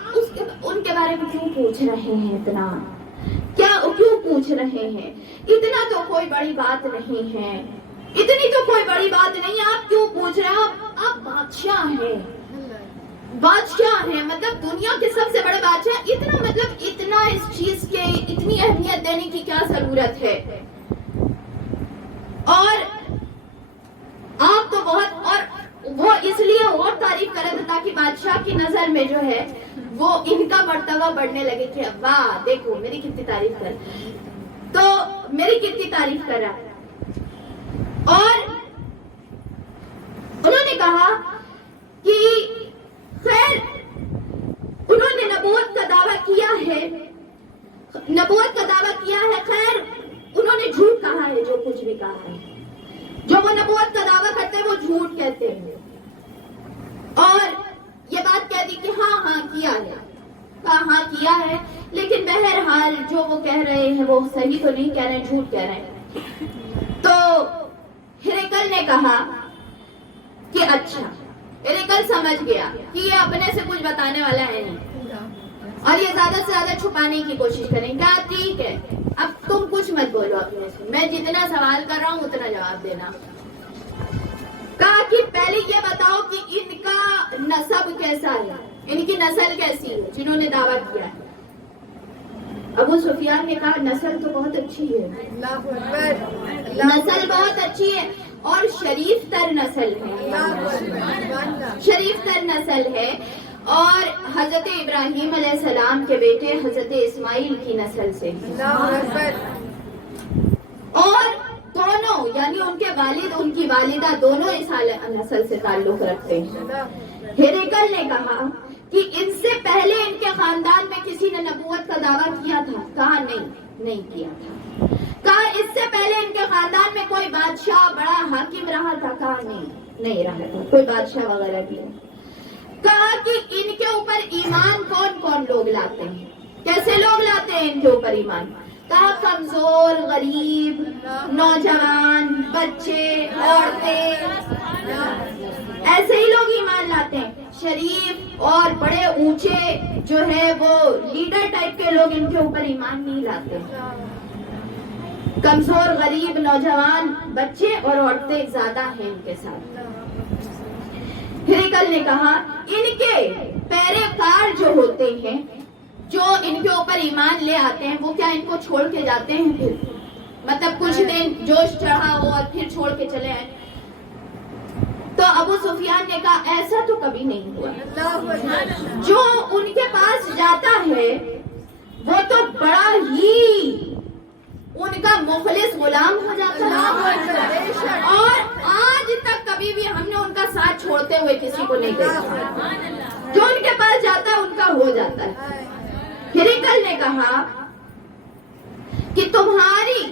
ان کے بارے میں کیوں پوچھ رہے ہیں, کیوں پوچھ رہے ہیں, اتنا تو کوئی بڑی بات نہیں ہے, آپ کیوں پوچھ رہے ہیں, آپ بادشاہ ہیں, بادشاہ ہیں، مطلب دنیا کے سب سے بڑے بادشاہ، اتنا مطلب اتنا اس چیز کے اتنی اہمیت دینے کی کیا ضرورت ہے؟ اور آپ تو بہت، اور وہ اس لیے اور تعریف کر رہا تھا تاکہ بادشاہ کی نظر میں جو ہے وہ ان کا مرتبہ بڑھنے لگے کہ واہ دیکھو میری کتنی تعریف کر، تو میری کتنی تعریف کر رہا ہے۔ اور انہوں نے کہا کہ خیر انہوں نے نبوت کا دعویٰ کیا ہے، نبوت کا دعویٰ کیا ہے، خیر انہوں نے جھوٹ کہا ہے، جو کچھ بھی کہا ہے، جو وہ نبوت کا دعویٰ کرتے ہیں وہ جھوٹ کہتے ہیں، اور یہ بات کہہ دی کہ ہاں کیا ہے، کہا ہاں کیا ہے، لیکن بہرحال جو وہ کہہ رہے ہیں وہ صحیح تو نہیں کہہ رہے ہیں، جھوٹ کہہ رہے ہیں۔ تو ہرقل نے کہا کہ اچھا، ہرقل سمجھ گیا کہ یہ اپنے سے کچھ بتانے والا ہے نہیں، اور یہ زیادہ سے زیادہ چھپانے کی کوشش کریں گے۔ ٹھیک ہے، اب تم کچھ مت بولو اپنے سے، میں جتنا سوال کر رہا ہوں اتنا جواب دینا۔ کہا کہ پہلے یہ بتاؤ کہ ان کا نسب کیسا ہے، ان کی نسل کیسی ہے جنہوں نے دعویٰ کیا ہے۔ ابو سفیان نے کہا نسل تو بہت اچھی ہے، نسل بہت اچھی ہے، اور شریف تر نسل ہے، شریف تر نسل ہے، اور حضرت ابراہیم علیہ السلام کے بیٹے حضرت اسماعیل کی نسل سے، اور دونوں یعنی ان کے والد ان کی والدہ دونوں اس نسل سے تعلق رکھتے ہیں۔ ہرقل نے کہا کہ ان سے پہلے ان کے خاندان میں کسی نے نبوت کا دعویٰ کیا تھا؟ کہا نہیں کیا تھا۔ کہا اس سے پہلے ان کے خاندان میں کوئی بادشاہ بڑا حاکم رہا تھا؟ کہا نہیں رہا تھا، کوئی بادشاہ وغیرہ بھی نہیں۔ کہا کہ ان کے اوپر ایمان کون کون لوگ لاتے ہیں، کیسے لوگ لاتے ہیں ان کے اوپر ایمان؟ کہا کمزور، غریب، نوجوان، بچے، عورتیں، ایسے ہی لوگ ایمان لاتے ہیں۔ شریف اور بڑے اونچے جو ہے وہ لیڈر ٹائپ کے لوگ ان کے اوپر ایمان نہیں لاتے۔ کمزور، غریب، نوجوان، بچے اور عورتیں زیادہ ہیں ان کے ساتھ۔ ہرقل نے کہا ان کے پیروکار جو ہوتے ہیں، جو ان کے اوپر ایمان لے آتے ہیں، وہ کیا ان کو چھوڑ کے جاتے ہیں؟ پھر مطلب کچھ دن جوش چڑھا ہو اور پھر چھوڑ کے چلے آئے؟ تو ابو سفیان نے کہا ایسا تو کبھی نہیں ہوا، جو ان کے پاس جاتا ہے وہ تو بڑا ہی ان کا مخلص غلام ہو جاتا ہے، اور آج تک کبھی بھی ہم نے ان کا ساتھ چھوڑتے ہوئے کسی کو نہیں دیکھا، جو ان کے پاس جاتا ہے ان کا ہو جاتا ہے۔ ہرقل نے کہا کہ تمہاری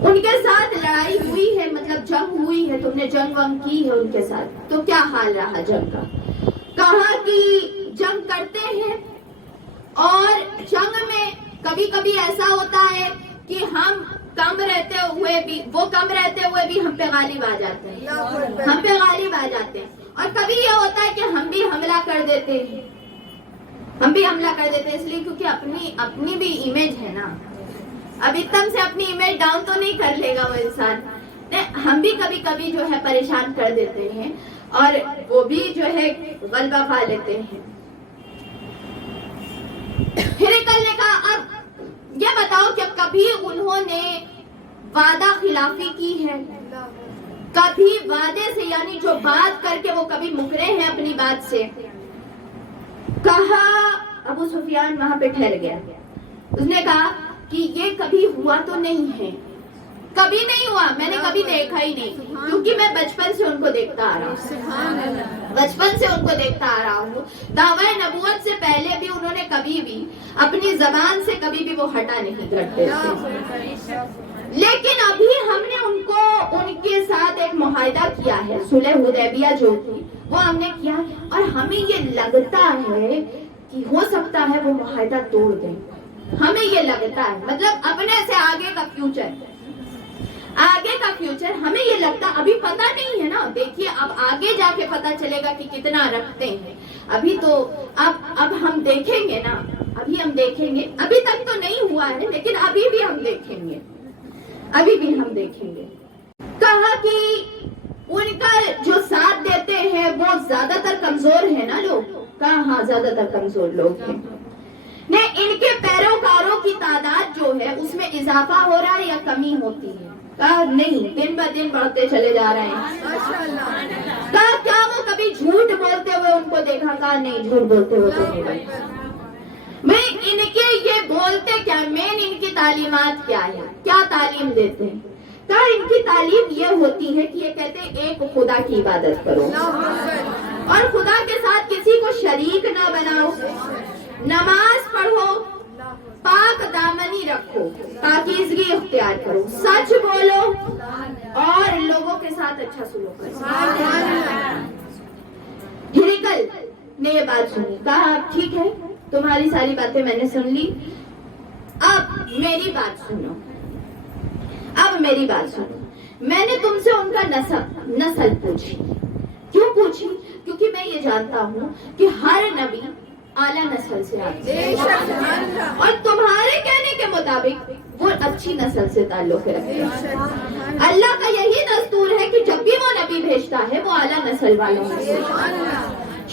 ان کے ساتھ لڑائی ہوئی ہے، مطلب جنگ ہوئی ہے، تم نے جنگ ونگ کی ہے ان کے ساتھ، تو کیا حال رہا جنگ کا؟ کہا کہ جنگ کرتے ہیں، اور جنگ میں کبھی کبھی ایسا ہوتا ہے کہ ہم کم رہتے ہوئے بھی، وہ کم رہتے ہوئے بھی ہم پہ غالب آ جاتے ہیں، ہم پہ غالب آ جاتے ہیں، اور کبھی یہ ہوتا ہے کہ ہم بھی حملہ کر دیتے ہیں، ہم بھی حملہ کر دیتے ہیں، اس لیے کیونکہ اپنی بھی امیج ہے نا، اب ایک دم سے اپنی امیج ڈاؤن تو نہیں کر لے گا وہ انسان، ہم بھی کبھی کبھی جو ہے پریشان کر دیتے ہیں، اور وہ بھی جو ہے غلبہ پا لیتے ہیں۔ ہرقل نے کہا اب یہ بتاؤ کہ کبھی انہوں نے وعدہ خلافی کی ہے؟ کبھی وعدے سے یعنی جو بات کر کے وہ کبھی مکرے ہیں اپنی بات سے؟ کہا ابو سفیان وہاں پہ ٹھہر گیا، اس نے کہا کہ یہ کبھی ہوا تو نہیں ہے، کبھی نہیں ہوا، میں نے کبھی دیکھا ہی نہیں، کیونکہ میں بچپن سے ان کو دیکھتا آ رہا ہوں، بچپن سے ان کو دیکھتا آ رہا ہوں، دعوی نبوت سے پہلے بھی انہوں نے کبھی بھی اپنی زبان سے کبھی بھی وہ ہٹا نہیں کرتے تھے، لیکن ابھی ہم نے ان کے ساتھ ایک معاہدہ کیا ہے، صلح حدیبیہ جو تھی وہ ہم نے کیا، اور ہمیں یہ لگتا ہے کہ ہو سکتا ہے وہ معاہدہ توڑ دیں، ہمیں یہ لگتا ہے، مطلب اپنے سے آگے کا فیوچر ہمیں یہ لگتا، ابھی پتہ نہیں ہے نا، دیکھیے اب آگے جا کے پتہ چلے گا کہ کتنا رکھتے ہیں، ابھی تو اب ہم دیکھیں گے نا، ابھی ہم دیکھیں گے، ابھی تک تو نہیں ہوا ہے لیکن ابھی بھی ہم دیکھیں گے، کہا کہ ان کا جو ساتھ دیتے ہیں وہ زیادہ تر کمزور ہیں نا لوگ. کہاں؟ ہاں زیادہ تر کمزور لوگ ہیں. نہیں، ان کے پیروکاروں کی تعداد جو ہے اس میں اضافہ ہو رہا ہے یا کمی ہوتی ہے؟ کہا نہیں، دن بہ دن بڑھتے چلے جا رہے ہیں. کہا کیا وہ کبھی جھوٹ بولتے ہوئے ان کو دیکھا؟ کہا نہیں، جھوٹ بولتے ہوئے تو نہیں دیکھا. میں ان کے یہ بولتے کیا، مین ان کی تعلیمات کیا ہے، کیا تعلیم دیتے ہیں؟ کہا ان کی تعلیم یہ ہوتی ہے کہ یہ کہتے ہیں ایک خدا کی عبادت کرو اور خدا کے ساتھ کسی کو شریک نہ بناؤ، نماز پڑھو، پاک دامنی رکھو، پاکیزگی اختیار کرو، سچ بولو اور لوگوں کے ساتھ اچھا سلوک کرو. ہرقل نے یہ بات سنی. کہا ٹھیک ہے، تمہاری ساری باتیں میں نے سن لی، اب میری بات سنو. اب میری بات سنو. میں نے تم سے ان کا نسل پوچھی. کیوں پوچھی؟ کیونکہ میں یہ جانتا ہوں کہ ہر نبی اعلیٰ نسل سے آتے ہیں اور تمہارے کہنے کے مطابق وہ اچھی نسل سے تعلق رکھتے ہیں. اللہ کا یہی دستور ہے کہ جب بھی وہ نبی بھیجتا ہے وہ اعلیٰ نسل والوں میں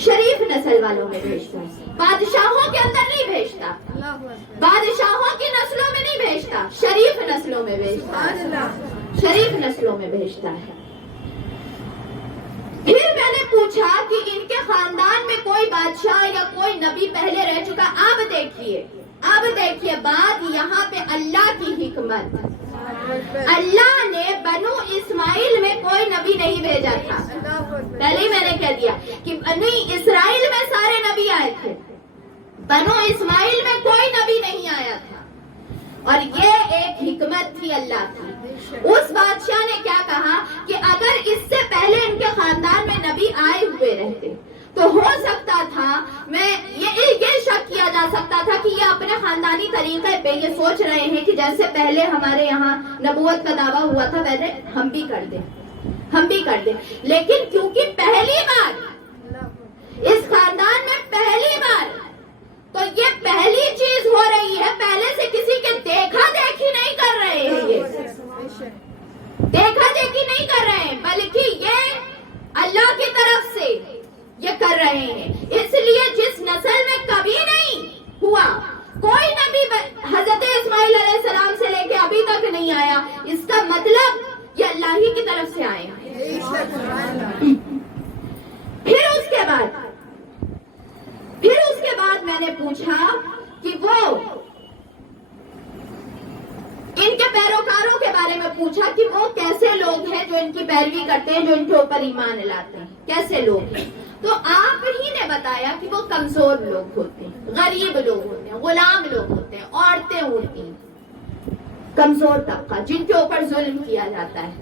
شریف نسل والوں میں بھیجتا ہے. بادشاہوں کے اندر نہیں بھیجتا، بادشاہوں کی نسلوں میں نہیں بھیجتا، شریف نسلوں میں بھیجتا ہے، شریف نسلوں میں بھیجتا ہے. پھر میں نے پوچھا کہ ان کے خاندان میں کوئی بادشاہ یا کوئی نبی پہلے رہ چکا؟ اب دیکھیے بات یہاں پہ اللہ کی حکمت. اللہ نے بنو اسماعیل میں کوئی نبی نہیں بھیجا تھا. پہلے ہی میں نے کہہ دیا کہ بنو اسرائیل میں سارے نبی آئے تھے، بنو اسماعیل میں کوئی نبی نہیں آیا تھا. اور یہ ایک حکمت تھی اللہ کی. اس بادشاہ نے کیا کہا کہ اگر اس سے پہلے ان کے خاندان میں نبی آئے ہوئے رہتے تو ہو سکتا تھا، میں یہ شک کیا جا سکتا تھا کہ یہ اپنے خاندانی طریقے پہ یہ سوچ رہے ہیں کہ جیسے پہلے ہمارے یہاں نبوت کا دعویٰ ہوا تھا ویسے ہم بھی کر دیں. لیکن کیونکہ پہلی بار اس خاندان میں پہلی بار، تو یہ پہلی چیز ہو رہی ہے. پہلے سے کسی کے دیکھا دیکھی نہیں کر رہے ہیں، یہ دیکھا دیکھی نہیں کر رہے ہیں بلکہ یہ اللہ کی طرف سے یہ کر رہے ہیں. اس لیے جس نسل میں کبھی نہیں ہوا کوئی نبی حضرت اسماعیل علیہ السلام سے لے کے ابھی تک نہیں آیا، اس کا مطلب یہ اللہ ہی کی طرف سے آئے. پھر اس کے بعد میں نے پوچھا کہ وہ ان کے پیروکاروں کے بارے میں پوچھا کہ وہ کیسے لوگ ہیں جو ان کی پیروی کرتے ہیں، جو ان کے اوپر ایمان لاتے ہیں، کیسے لوگ ہیں. تو آپ ہی نے بتایا کہ وہ کمزور لوگ ہوتے ہیں، غریب لوگ ہوتے ہیں، غلام لوگ ہوتے ہیں، عورتیں ہوتی ہیں، کمزور طبقہ جن کے اوپر ظلم کیا جاتا ہے.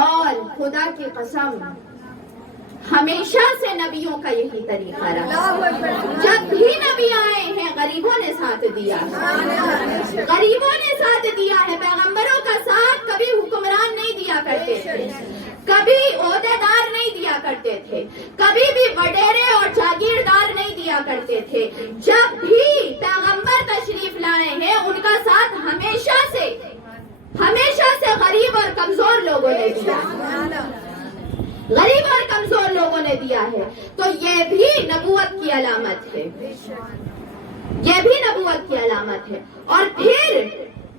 اور خدا کی قسم ہمیشہ سے نبیوں کا یہی طریقہ رہا. جب بھی نبی آئے ہیں غریبوں نے ساتھ دیا ہے، غریبوں نے ساتھ دیا ہے. پیغمبروں کا ساتھ کبھی حکمران نہیں دیا کرتے تھے، کبھی عہدے دار نہیں دیا کرتے تھے، کبھی بھی وڈیرے اور جاگیردار نہیں دیا کرتے تھے. جب بھی پیغمبر تشریف لائے ہیں ان کا ساتھ ہمیشہ سے غریب اور کمزور لوگوں نے دیا، غریب اور کمزور لوگوں نے دیا ہے. تو یہ بھی نبوت کی علامت ہے، یہ بھی نبوت کی علامت ہے. اور پھر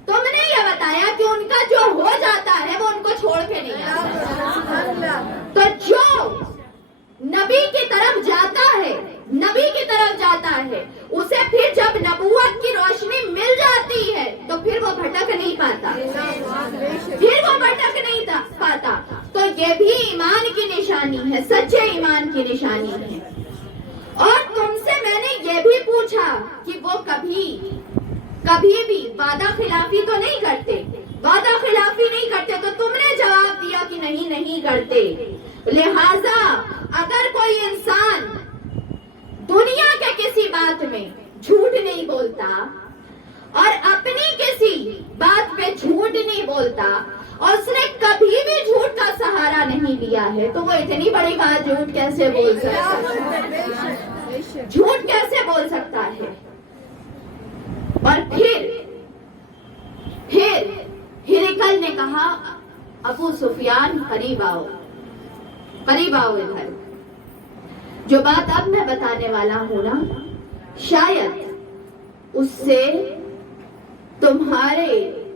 تم نے یہ بتایا کہ ان کا جو ہو جاتا ہے وہ ان کو چھوڑ کے نہیں آتا. تو جو نبی کی طرف جاتا ہے اسے پھر جب نبوت کی روشنی مل جاتی ہے تو پھر وہ بھٹک نہیں پاتا. تو یہ بھی ایمان کی نشانی ہے، سچے ایمان کی نشانی ہے. اور تم سے میں نے یہ بھی پوچھا کہ وہ کبھی بھی وعدہ خلافی تو نہیں کرتے، تو تم نے جواب دیا کہ نہیں کرتے. لہذا اگر کوئی انسان دنیا کے کسی بات میں جھوٹ نہیں بولتا اور اپنی کسی بات پہ جھوٹ نہیں بولتا اور اس نے کبھی بھی جھوٹ کا سہارا نہیں لیا ہے تو وہ اتنی بڑی بات جھوٹ کیسے بول سکتا ہے. اور پھر ہرقل نے کہا ابو سفیان قریب آؤ ادھر. جو بات اب میں بتانے والا ہوں نا، شاید اس سے تمہارے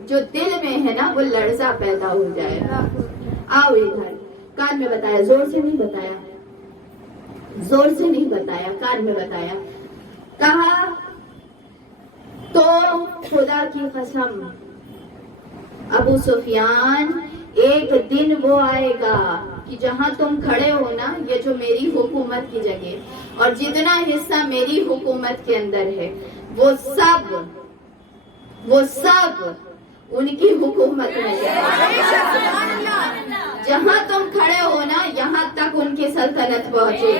جو دل میں ہے نا وہ لرزہ پیدا ہو جائے. آؤ ادھر، کان میں بتایا، زور سے نہیں بتایا، زور سے نہیں بتایا، کان میں بتایا. کہا تو خدا کی قسم ابو سفیان، ایک دن وہ آئے گا کہ جہاں تم کھڑے ہو نا، یہ جو میری حکومت کی جگہ اور جتنا حصہ میری حکومت کے اندر ہے وہ سب ان کی حکومت میں جائے. جہاں تم کھڑے ہو نا یہاں تک ان کی سلطنت پہنچے.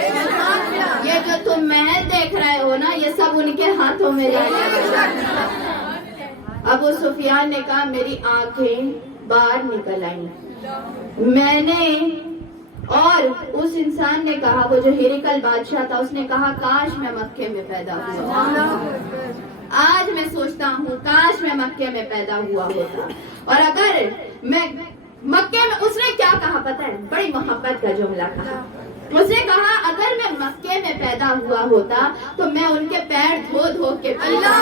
یہ جو تم محل دیکھ رہے ہو نا یہ سب ان کے ہاتھوں میں جائے. ابو سفیان نے کہا میری آنکھیں باہر نکل آئیں. میں نے، اور اس انسان نے کہا، وہ جو ہرقل بادشاہ تھا، اس نے کہا کاش میں مکے میں پیدا ہوا. آج میں سوچتا ہوں کاش میں مکے میں پیدا ہوا ہوتا. اور اگر میں مکے میں، اس نے کیا کہا پتہ ہے؟ بڑی محبت کا جملہ کہا. اس نے کہا اگر میں مکے میں پیدا ہوا ہوتا تو میں ان کے پیر دھو دھو کے پیتا.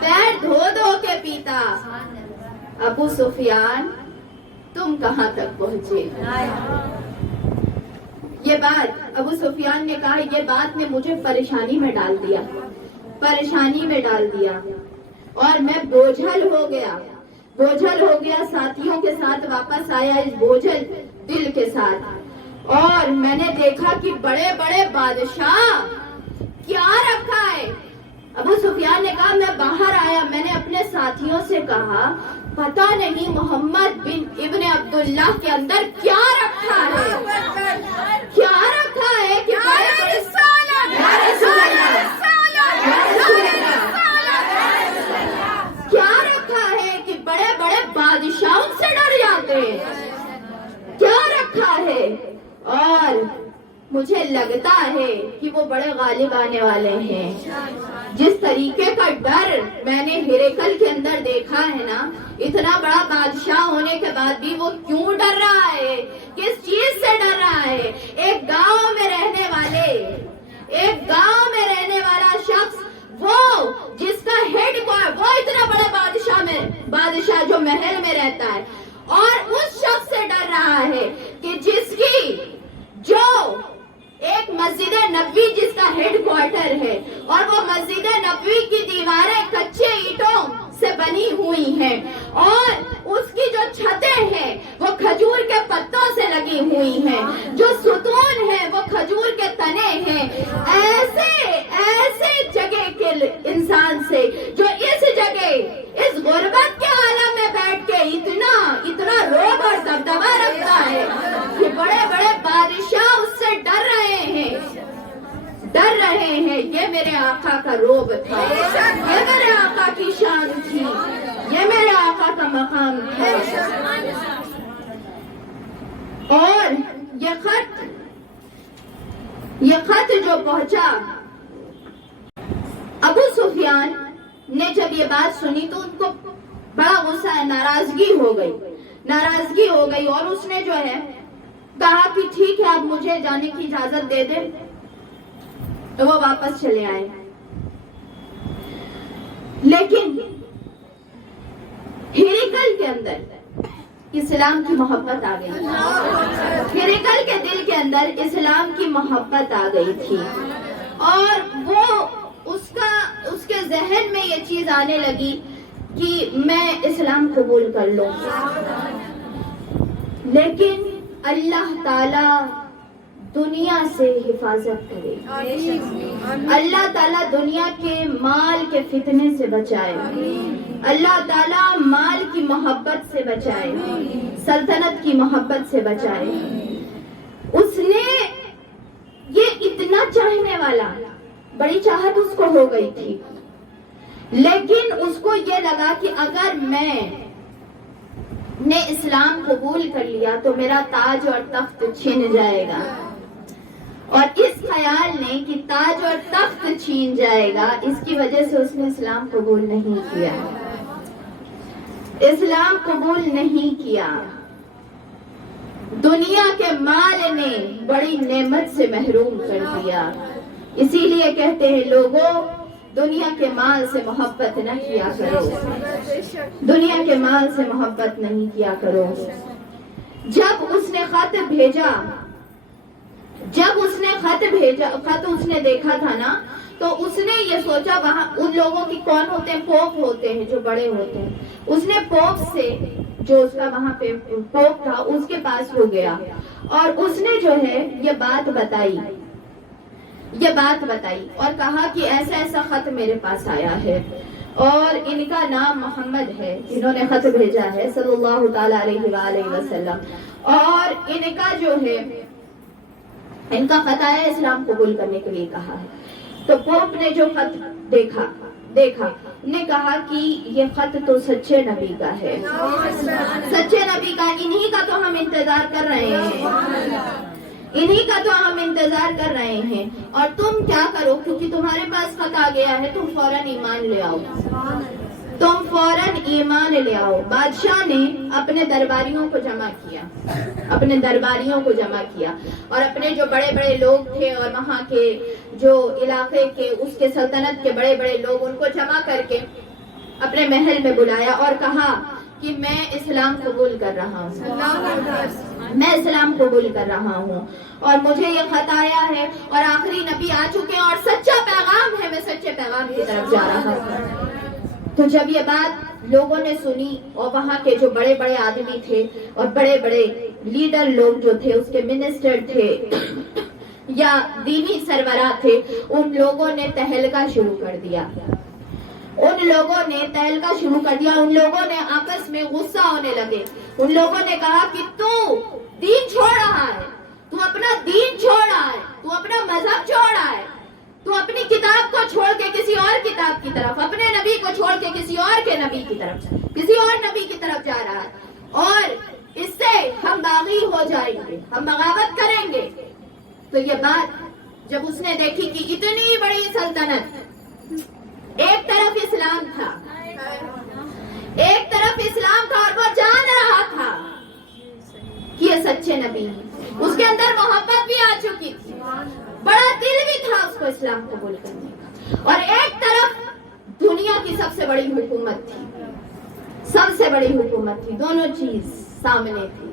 پیر دھو دھو کے پیتا. ابو سفیان تم کہاں تک پہنچے؟ یہ بات ابو سفیان نے کہا یہ بات نے مجھے پریشانی میں ڈال دیا، پریشانی میں ڈال دیا، اور میں بوجھل ہو گیا. ساتھیوں کے ساتھ واپس آیا اس بوجھل دل کے ساتھ، اور میں نے دیکھا کہ بڑے بڑے بادشاہ کیا رکھا ہے. ابو سفیان نے کہا میں باہر آیا، میں نے اپنے ساتھیوں سے کہا پتہ نہیں محمد بن ابن عبداللہ کے اندر کیا رکھا ہے، کیا رکھا ہے کہ کیا رکھا ہے کہ بڑے بڑے بادشاہوں سے ڈر جاتے ہیں، کیا رکھا ہے. اور مجھے لگتا ہے کہ وہ بڑے غالب آنے والے ہیں. جس طریقے کا ڈر میں نے ہرقل کے اندر دیکھا ہے نا، اتنا بڑا بادشاہ ہونے کے بعد بھی وہ کیوں ڈر رہا ہے، کس چیز سے ڈر رہا ہے؟ ایک گاؤں میں رہنے والا شخص، وہ جس کا ہیڈ کوارٹر، وہ اتنا بڑا بادشاہ جو محل میں رہتا ہے، اور اس شخص سے ڈر رہا ہے کہ جس کی جو ایک مسجد نبوی جس کا ہیڈ کوارٹر ہے، اور وہ مسجد نبوی کی دیواریں کچے اینٹوں سے بنی ہوئی ہیں، اور اس کی جو چھتیں ہیں وہ کھجور کے پتوں سے لگی ہوئی ہیں، جو ستون ہیں وہ کھجور کے تنے ہیں. ایسے جگہ کے انسان سے جو اس جگہ اس غربت کے عالم میں بیٹھ کے اتنا روب اور دبدبا رکھتا ہے کہ بڑے بڑے بادشاہ اس سے ڈر رہے ہیں. یہ میرے آقا کا روب تھا، یہ میرے آقا کی شان تھی، یہ میرے آقا کا مقام تھا. اور یہ خط جو پہنچا، ابو سفیان نے جب یہ بات سنی تو ان کو بڑا غصہ ہے، ناراضگی ہو گئی، اور اس نے جو ہے کہا کہ ٹھیک ہے آپ مجھے جانے کی اجازت دے دیں. تو وہ واپس چلے آئے. لیکن ہرقل کے اندر اسلام کی محبت آ گئی، ہرقل کے دل کے اندر اسلام کی محبت آ گئی تھی، اور وہ اس کے ذہن میں یہ چیز آنے لگی کہ میں اسلام قبول کر لوں. لیکن اللہ تعالی دنیا سے حفاظت کرے، اللہ تعالیٰ دنیا کے مال کے فتنے سے بچائے، اللہ تعالیٰ مال کی محبت سے بچائے، سلطنت کی محبت سے بچائے. اس نے یہ اتنا چاہنے والا، بڑی چاہت اس کو ہو گئی تھی، لیکن اس کو یہ لگا کہ اگر میں نے اسلام قبول کر لیا تو میرا تاج اور تخت چھن جائے گا. اور اس خیال نے کہ تاج اور تخت چھین جائے گا، اس کی وجہ سے اس نے اسلام قبول نہیں کیا، اسلام قبول نہیں کیا. دنیا کے مال نے بڑی نعمت سے محروم کر دیا. اسی لیے کہتے ہیں لوگوں دنیا کے مال سے محبت نہ کیا کرو, دنیا کے مال سے محبت نہیں کیا کرو. جب اس نے خط بھیجا, خط اس نے دیکھا تھا نا, تو اس نے یہ سوچا وہاں ان لوگوں کی کون ہوتے ہیں, پوپ ہوتے ہیں جو بڑے ہوتے ہیں. اس نے پوپ سے, جو اس کا وہاں پہ پوپ تھا, اس کے پاس ہو گیا اور اس نے جو ہے یہ بات بتائی اور کہا کہ ایسا ایسا خط میرے پاس آیا ہے اور ان کا نام محمد ہے جنہوں نے خط بھیجا ہے صلی اللہ تعالی علیہ وآلہ وسلم, اور ان کا جو ہے ان کا خط آیا اسلام قبول کرنے کے لیے کہا ہے. تو پوپ نے جو خط دیکھا نے کہا کہ یہ خط تو سچے نبی کا ہے, سچے نبی کا, انہی کا تو ہم انتظار کر رہے ہیں, اور تم کیا کرو, کیونکہ تمہارے پاس خط آ گیا ہے, تم فوراً ایمان لے آؤ. بادشاہ نے اپنے درباریوں کو جمع کیا اور اپنے جو بڑے بڑے لوگ تھے اور وہاں کے جو علاقے کے اس کے سلطنت کے بڑے بڑے لوگ, ان کو جمع کر کے اپنے محل میں بلایا اور کہا کہ میں اسلام قبول کر رہا ہوں اور مجھے یہ خط آیا ہے اور آخری نبی آ چکے ہیں اور سچا پیغام ہے, میں سچے پیغام کی طرف جا رہا ہوں. تو جب یہ بات لوگوں نے سنی اور وہاں کے جو بڑے بڑے آدمی تھے اور بڑے بڑے لیڈر لوگ جو تھے, اس کے منسٹر تھے یا دینی سربراہ تھے, ان لوگوں نے تہلکہ شروع کر دیا. ان لوگوں نے آپس میں غصہ ہونے لگے. ان لوگوں نے کہا کہ تو دین چھوڑ رہا ہے, تو اپنا دین چھوڑ رہا ہے, تو اپنا مذہب چھوڑ رہا ہے, تو اپنی کتاب کو چھوڑ کے کسی اور کتاب کی طرف, اپنے نبی کو چھوڑ کے کسی اور کے نبی کی طرف, کسی اور نبی کی طرف جا رہا ہے, اور اس سے ہم باغی ہو جائیں گے, ہم بغاوت کریں گے. تو یہ بات جب اس نے دیکھی کہ اتنی بڑی سلطنت, ایک طرف اسلام تھا اور وہ جان رہا تھا کہ یہ سچے نبی ہیں, اس کے اندر محبت بھی آ چکی تھی, بڑا دل بھی تھا اس کو اسلام قبول کرنے کا, اور ایک طرف دنیا کی سب سے بڑی حکومت تھی, دونوں چیز سامنے تھی.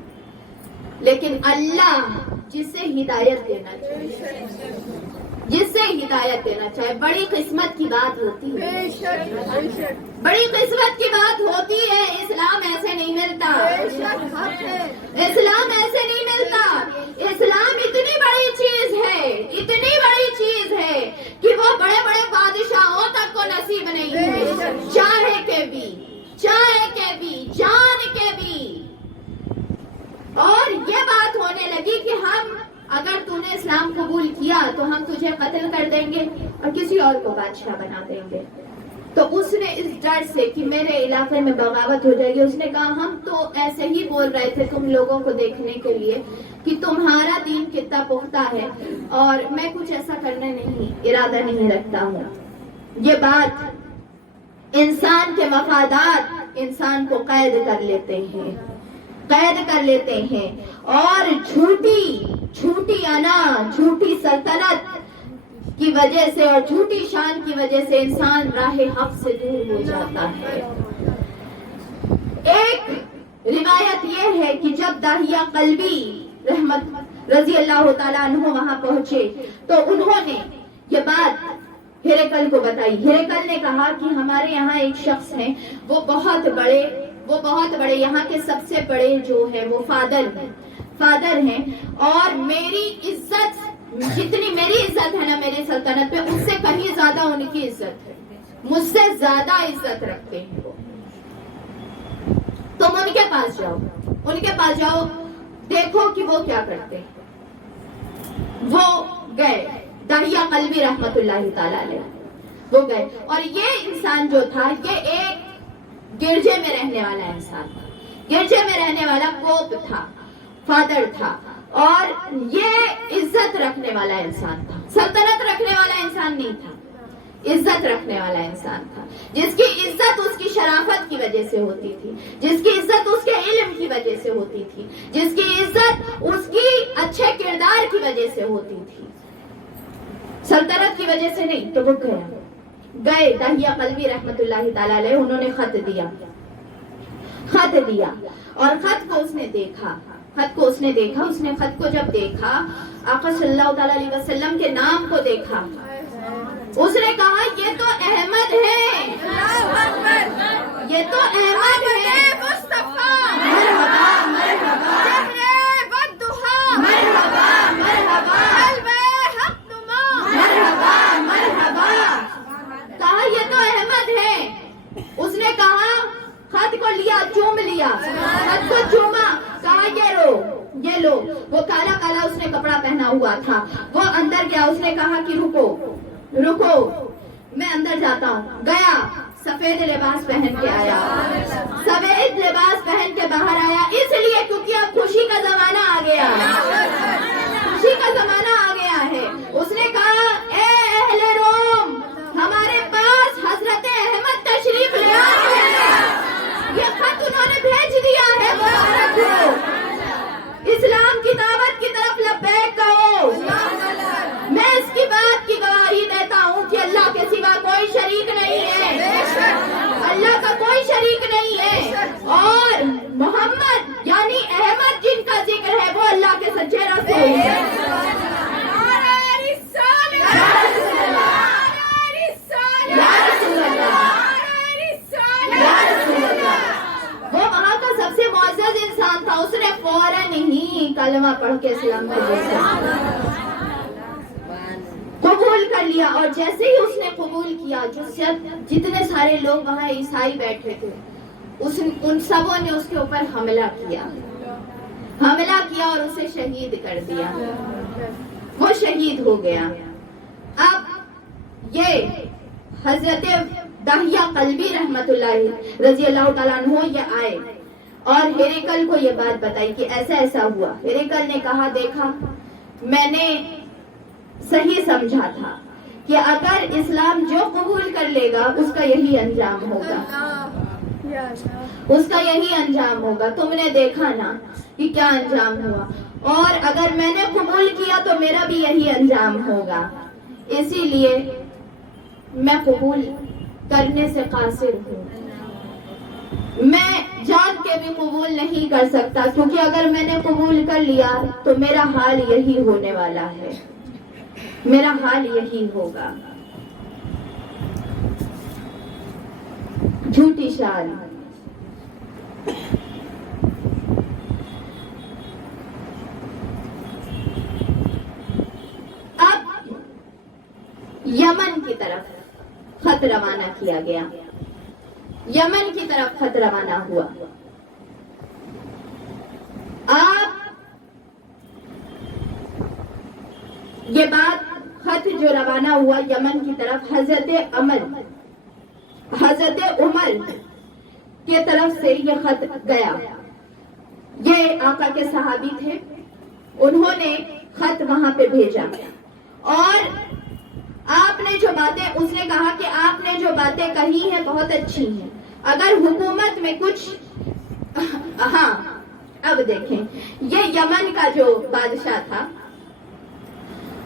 لیکن اللہ جسے ہدایت دینا چاہے, بڑی قسمت کی بات ہوتی ہے, اسلام ایسے نہیں ملتا, اسلام اتنی بڑی چیز ہے کہ وہ بڑے بڑے بادشاہوں تک کو نصیب نہیں ہے, چاہے کے بھی جان کے بھی. اور یہ بات ہونے لگی کہ ہم, اگر تو نے اسلام قبول کیا تو ہم تجھے قتل کر دیں گے اور کسی اور کو بادشاہ بنا دیں گے. تو اس نے اس ڈر سے کہ میرے علاقے میں بغاوت ہو جائے گی, اس نے کہا ہم تو ایسے ہی بول رہے تھے تم لوگوں کو دیکھنے کے لیے کہ تمہارا دین کتنا پختہ ہے, اور میں کچھ ایسا کرنے ارادہ نہیں رکھتا ہوں. یہ بات, انسان کے مفادات انسان کو قید کر لیتے ہیں اور جھوٹی انا, جھوٹی سلطنت کی وجہ سے اور جھوٹی شان کی وجہ سے انسان راہ حق سے دور ہو جاتا ہے. ایک روایت یہ ہے کہ جب داہیہ قلبی رحمت رضی اللہ تعالیٰ عنہ وہاں پہنچے تو انہوں نے یہ بات ہرقل کو بتائی. ہرقل نے کہا کہ ہمارے یہاں ایک شخص ہیں, وہ بہت بڑے یہاں کے سب سے بڑے جو ہے وہ فادر ہیں, اور میری عزت, جتنی میری عزت ہے نا میری سلطنت پہ, اس سے کہیں زیادہ ان کی عزت ہے, مجھ سے زیادہ عزت رکھتے ہیں وہ. تم ان کے پاس جاؤ, دیکھو کہ وہ کیا کرتے ہیں. وہ گئے, داہیہ قلبی رحمت اللہ تعالی علیہ, وہ گئے, اور یہ انسان جو تھا یہ ایک گرجے میں رہنے والا انسان تھا, گرجے میں رہنے والا پوپ تھا, فادر تھا, اور یہ عزت رکھنے والا انسان تھا, سلطنت رکھنے والا انسان نہیں تھا. عزت رکھنے والا انسان تھا، جس کی عزت اس کی شرافت کی وجہ سے ہوتی تھی، جس کی عزت اس کے علم کی وجہ سے ہوتی تھی، جس کی عزت اس کی اچھے کردار کی وجہ سے ہوتی تھی، سلطنت کی وجہ سے نہیں۔ تو وہ گئے داہیہ قلبی رحمت اللہ تعالی علیہ، انہوں نے خط دیا اور خط کو اس نے دیکھا، اس نے خط کو جب دیکھا، آقا صلی اللہ تعالی علیہ وسلم کے نام کو دیکھا، اس نے کہا یہ تو احمد ہے، یہ تو احمد ہے، مصطفیٰ مرحبا مرحبا، مرحبا مرحبا، حق نما مرحبا مرحبا، کہا یہ تو احمد ہے۔ اس نے کہا خط کو لیا، چوم لیا، خط کو چوما، کہا یہ لو۔ وہ کالا کالا اس نے کپڑا پہنا ہوا تھا، وہ اندر گیا، اس نے کہا کہ رکو میں اندر جاتا ہوں۔ گیا، سفید لباس پہن کے آیا، سفید لباس پہن کے باہر آیا، اس لیے کیونکہ اب خوشی کا زمانہ آ گیا ہے۔ اس نے کہا اے اہل روم، ہمارے پاس حضرت احمد تشریف لے آئے ہیں، یہ خط انہوں نے بھیج دیا ہے، مبارک ہو، اسلام کی دعوت کی طرف لبیک کہو۔ میں اس کی بات کی گواہی دیتا ہوں کہ اللہ کے سوا کوئی شریک نہیں ہے، اللہ کا کوئی شریک نہیں ہے، اور محمد یعنی احمد جن کا ذکر ہے وہ اللہ کے سچے رسول ہیں۔ وہ وہاں کا سب سے معزز انسان تھا، اس نے فوراً ہی کلمہ پڑھ کے اسلام قبول کر لیا، اور جیسے ہی اس نے قبول کیا، جتنے سارے لوگ وہاں عیسائی بیٹھے تھے، ان سبوں نے اس کے اوپر حملہ کیا اور اسے شہید کر دیا، وہ شہید ہو گیا۔ اب یہ حضرت داہیہ قلبی رحمت اللہ رضی اللہ تعالیٰ عنہ یہ آئے اور ہیریکل کو یہ بات بتائی کہ ایسا ایسا ہوا۔ ہیریکل نے کہا دیکھا میں نے صحیح سمجھا تھا کہ اگر اسلام جو قبول کر لے گا اس کا یہی انجام ہوگا، تم نے دیکھا نا کہ کیا انجام ہوا، اور اگر میں نے قبول کیا تو میرا بھی یہی انجام ہوگا، اسی لیے میں قبول کرنے سے قاصر ہوں، میں جان کے بھی قبول نہیں کر سکتا، کیونکہ اگر میں نے قبول کر لیا تو میرا حال یہی ہونے والا ہے، میرا حال یہی ہوگا۔ جھوٹی شان۔ اب یمن کی طرف خط روانہ کیا گیا، یمن کی طرف خط روانہ ہوا۔ آپ یہ بات، خط جو روانہ ہوا یمن کی طرف، حضرت عمر کی طرف سے یہ خط گیا۔ یہ آقا کے صحابی تھے، انہوں نے خط وہاں پہ بھیجا، اور آپ نے جو باتیں، اس نے کہا کہ آپ نے جو باتیں کہی ہیں بہت اچھی ہیں، اگر حکومت میں کچھ، ہاں اب دیکھیں، یہ یمن کا جو بادشاہ تھا،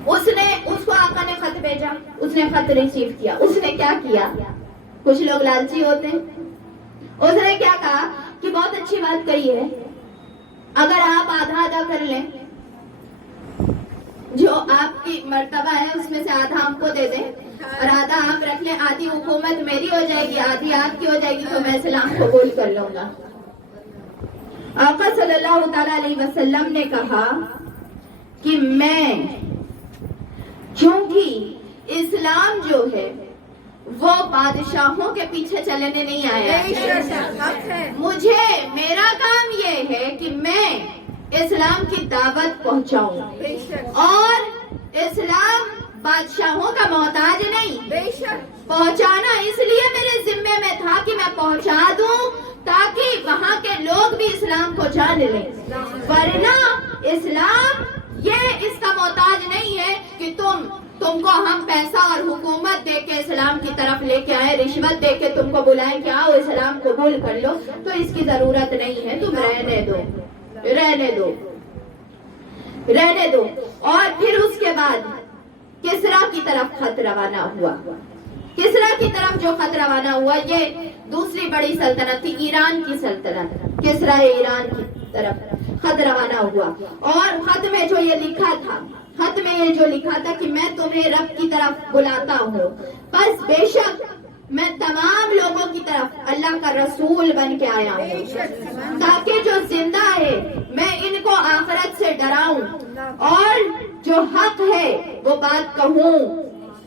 اس کو آقا نے خط بھیجا، اس نے خط ریسیو کیا، اس نے کیا کیا، کچھ لوگ لالچی ہوتے ہیں، اس نے کیا کہا کہ بہت اچھی بات کہی ہے، اگر آپ آدھا آدھا کر لیں، جو آپ کی مرتبہ ہے اس میں سے آدھا ہم کو دے دیں اور آدھا آپ رکھ لیں، آدھی حکومت میری ہو جائے گی، آدھی آپ کی ہو جائے گی، تو میں اسلام قبول کر لوں گا۔ آقا صلی اللہ تعالی علیہ وسلم نے کہا کہ میں، کیونکہ اسلام جو ہے وہ بادشاہوں کے پیچھے چلنے نہیں آیا ہے، مجھے، میرا کام یہ ہے کہ میں اسلام کی دعوت پہنچاؤں، اور اسلام بادشاہوں کا محتاج نہیں، پہنچانا اس لیے میرے ذمے میں تھا کہ میں پہنچا دوں تاکہ وہاں کے لوگ بھی اسلام کو جان لیں، ورنہ اسلام یہ اس کا محتاج نہیں ہے کہ تم کو ہم پیسہ اور حکومت رشوت دے کے اسلام کی طرف لے کے آئے, رشوت دے کے تم کو بلائیں کہ آؤ اسلام قبول کر لو, تو اس کی ضرورت نہیں ہے, تم رہنے دو, رہنے دو, رہنے دو. اور پھر اس کے بعد کسرا کی طرف خط روانہ ہوا. کسرا کی طرف جو خط روانہ ہوا, یہ دوسری بڑی سلطنت تھی, ایران کی سلطنت, کسرا ایران کی طرف خط روانہ ہوا. اور خط میں جو یہ لکھا تھا, خط میں یہ جو لکھا تھا کہ میں تمہیں رب کی طرف بلاتا ہوں, بس بے شک میں تمام لوگوں کی طرف اللہ کا رسول بن کے آیا ہوں, تاکہ جو زندہ ہے میں ان کو آخرت سے ڈراؤں, اور جو حق ہے وہ بات کہوں,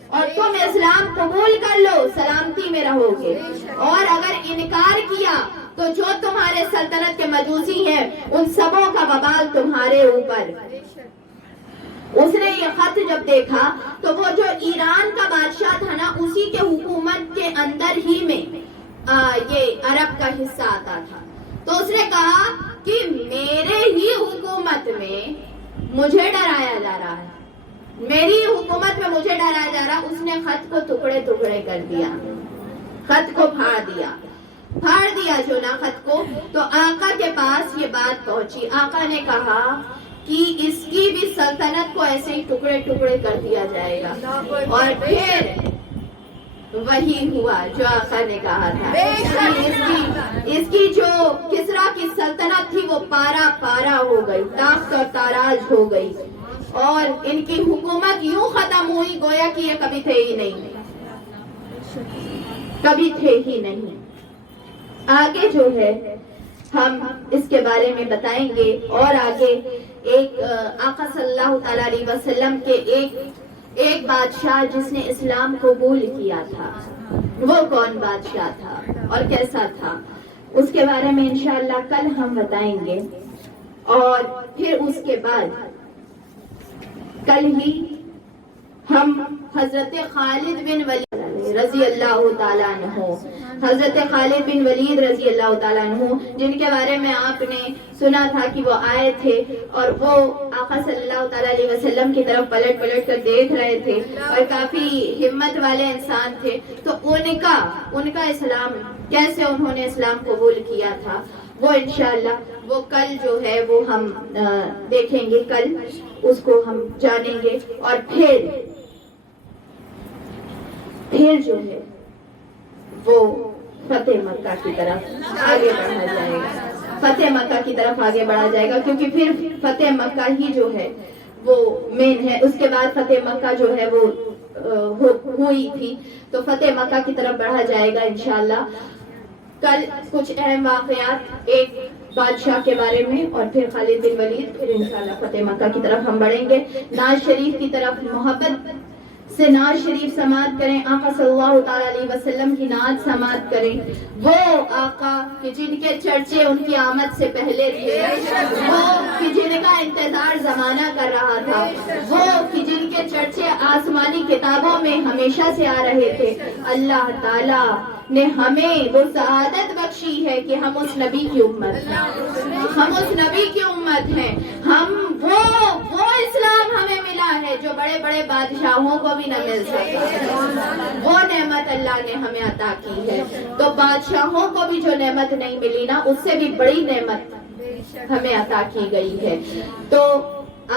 اور تم اسلام قبول کر لو, سلامتی میں رہو گے. اور اگر انکار کیا تو جو تمہارے سلطنت کے مجوسی ہیں ان سبوں کا وبال تمہارے اوپر. اس نے یہ خط جب دیکھا تو وہ جو ایران کا بادشاہ تھا نا, اسی کے حکومت کے اندر ہی میں یہ عرب کا حصہ آتا تھا. تو اس نے کہا کہ میرے ہی حکومت میں مجھے ڈرایا جا رہا ہے, میری حکومت میں مجھے ڈرایا جا رہا. اس نے خط کو ٹکڑے ٹکڑے کر دیا, خط کو پھاڑ دیا, پھاڑ دیا جو نا خط کو. تو آقا کے پاس یہ بات پہنچی. آقا نے کہا کہ اس کی بھی سلطنت کو ایسے ہی ٹکڑے ٹکڑے کر دیا جائے گا. اور پھر وہی ہوا جو آقا نے کہا تھا. اس کی جو کسرا کی سلطنت تھی وہ پارا پارا ہو گئی, تاخت اور تاراج ہو گئی, اور ان کی حکومت یوں ختم ہوئی گویا کہ یہ کبھی تھے ہی نہیں, کبھی تھے ہی نہیں. آگے جو ہے ہم اس کے بارے میں بتائیں گے. اور آگے ایک آقا صلی اللہ تعالی علیہ وسلم کے ایک بادشاہ جس نے اسلام قبول کیا تھا, وہ کون بادشاہ تھا اور کیسا تھا, اس کے بارے میں انشاءاللہ کل ہم بتائیں گے. اور پھر اس کے بعد کل ہی ہم حضرت خالد بن ولید رضی اللہ تعالیٰ عنہ, حضرت خالد بن ولید رضی اللہ تعالیٰ عنہ, جن کے بارے میں آپ نے سنا تھا کہ وہ آئے تھے اور وہ آقا صلی اللہ تعالیٰ علیہ وسلم کی طرف پلٹ پلٹ کر دیکھ رہے تھے, اور کافی ہمت والے انسان تھے. تو ان کا اسلام کیسے انہوں نے اسلام قبول کیا تھا, وہ انشاءاللہ وہ کل جو ہے وہ ہم دیکھیں گے, کل اس کو ہم جانیں گے. اور پھر جو ہے وہ فتح مکہ کی طرف آگے بڑھا جائے گا, فتح مکہ کی طرف آگے بڑھا جائے گا, کیونکہ پھر فتح مکہ ہی جو ہے وہ مین ہے. اس کے بعد فتح مکہ جو ہے وہ ہوئی تھی, تو فتح مکہ کی طرف بڑھا جائے گا انشاءاللہ. کل کچھ اہم واقعات, ایک بادشاہ کے بارے میں, اور پھر خالد بن ولید, پھر انشاءاللہ فتح مکہ کی طرف ہم بڑھیں گے. ناز شریف کی طرف محبت سے ناز شریف سماعت کریں, آقا صلی اللہ تعالیٰ علیہ وسلم کی نعت سماعت کریں. وہ آقا کہ جن کے چرچے ان کی آمد سے پہلے تھے, وہ کہ جن کا انتظار زمانہ کر رہا تھا, وہ کہ جن کے چرچے آسمانی کتابوں میں ہمیشہ سے آ رہے تھے. اللہ تعالیٰ نے ہمیں وہ سعادت بخشی ہے کہ ہم اس نبی کی امت ہیں, ہم اس نبی کی امت ہیں. ہم وہ اسلام ہمیں ملا ہے جو بڑے بڑے بادشاہوں کو بھی نہ مل سکتا, وہ نعمت اللہ نے ہمیں عطا کی ہے. تو بادشاہوں کو بھی جو نعمت نہیں ملی نا, اس سے بھی بڑی نعمت ہمیں عطا کی گئی ہے. تو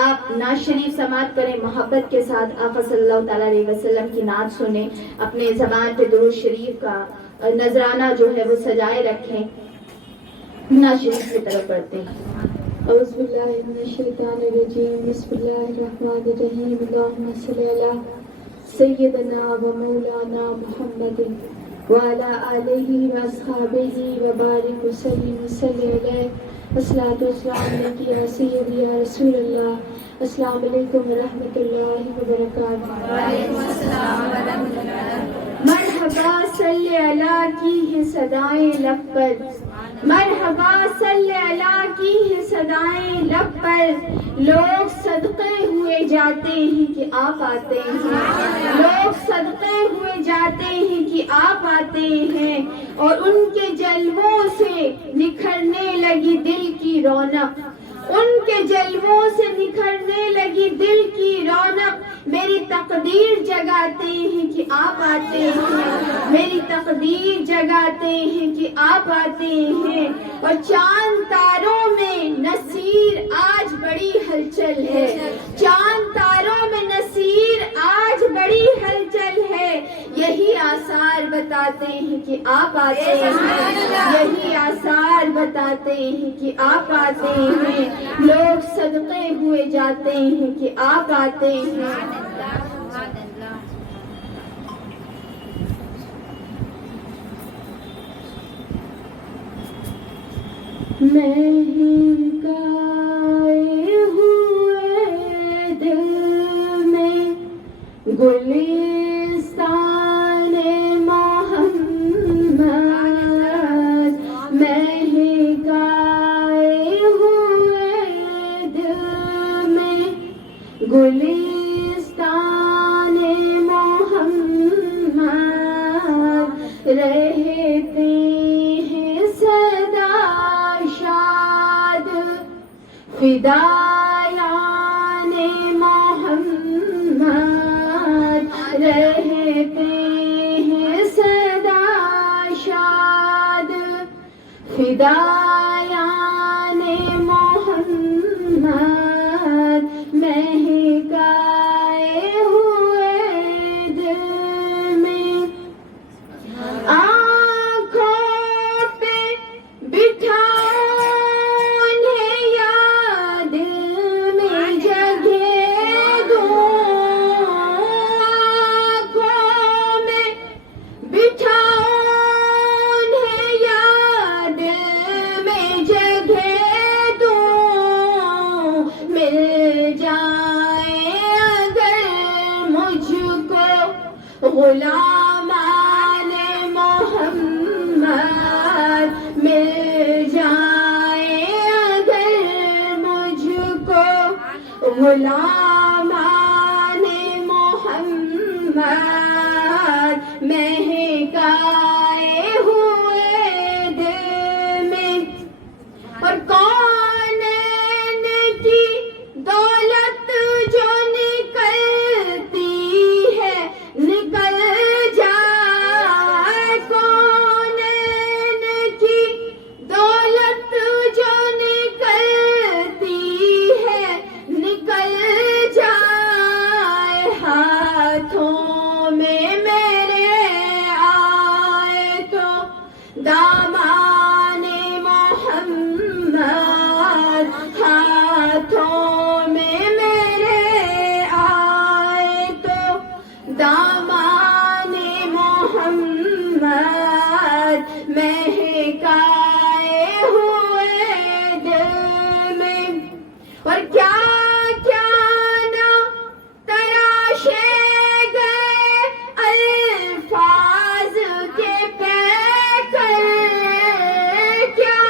آپ نعت شریف سماعت کریں, محبت کے ساتھ آقا صلی اللہ تعالیٰ علیہ وسلم کی نعت سنیں, اپنے زبان پہ درود شریف کا نذرانہ جو ہے وہ سجائے رکھیں. نعت شریف کی طرف پڑھتے ہیں. اعوذ باللہ من الشیطان الرجیم, بسم اللہ الرحمن الرحیم. اللہم صلی علی سیدنا و مولانا محمد وعلی آلہ و اصحابہ وبارک وسلم وصلی علیہ. الصلاۃ والسلام علیک یا سیدی یا رسول اللہ. السلام علیکم ورحمۃ اللہ وبرکاتہ. وعلیکم السلام ورحمۃ اللہ. مرحبا صلی اللہ کی ہے صدائیں لب پر, مرحبا صلی اللہ کی ہے صدائیں لب پر. لوگ صدقے ہوئے جاتے ہیں کہ آپ آتے ہیں, لوگ صدقے ہوئے جاتے ہیں کہ آپ آتے ہیں. اور ان کے جلووں سے نکھرنے لگی دل کی رونق, ان کے جلووں سے نکھرنے لگی دل کی رونق. میری تقدیر جگاتے ہیں کہ آپ آتے ہیں، میری تقدیر جگاتے ہیں کہ آپ آتے ہیں، اور چاند تاروں میں نصیر آج بڑی ہلچل ہے، چاند تاروں میں نصیر آج بڑی ہلچل ہے، یہی آثار بتاتے ہیں کہ آپ آتے ہیں، یہی آثار بتاتے ہیں کہ آپ آتے ہیں، لوگ صدقے ہوئے جاتے ہیں کہ آپ آتے ہیں۔ مہکائے ہوئے دل میں گلستان محمد، مہکائے ہوئے دل میں گلستان محمد، رہتے ہیں سدا شاد فدایان محمد، رہتے ہیں سدا شاد فدایان محمد، مہکائے ہوئے دل میں آنکھوں پہ بٹھاؤ انہیں یاد میں جگہ دوں، آنکھوں میں بٹھاؤ انہیں یاد میں جگہ دوں، مل جائے اگر مجھ کو غلامان محمد، مل جائے اگر مجھ کو غلامان محمد، مہکائے ہوئے دل میں، اور کونین کی دولت جو نکلتی ہے نکل جائے، کونین کی دولت جو نکلتی ہے نکل جائے، ہاتھوں میں میرے آئے تو دامان محمد، ہاتھوں میں میرے آئے تو دامان محمد، مہکائے ہوئے دل میں، اور کیا کیا نہ تراشے گئے الفاظ کے پیکر، کیا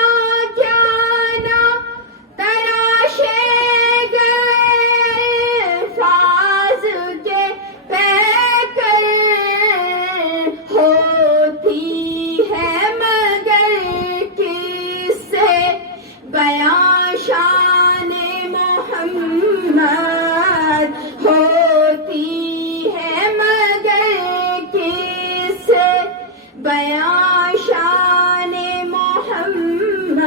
کیا نہ تراشے گئے الفاظ کے پیکر، ہوتی ہے مگر کس سے بیاں شان محمد، ہوتی ہے مگر کس سے بیاں شان محمد،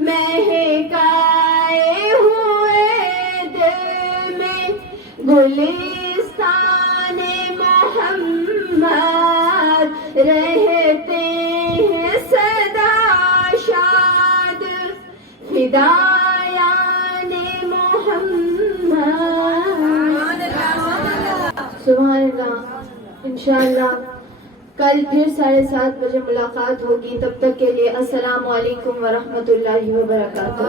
مہکائے ہوئے دل میں گلستان محمد، رہتے ہیں سدا شاد فدایان محمد۔ سبحان اللہ۔ انشاءاللہ کل پھر 7:30 بجے ملاقات ہوگی، تب تک کے لیے السلام علیکم ورحمۃ اللہ وبرکاتہ۔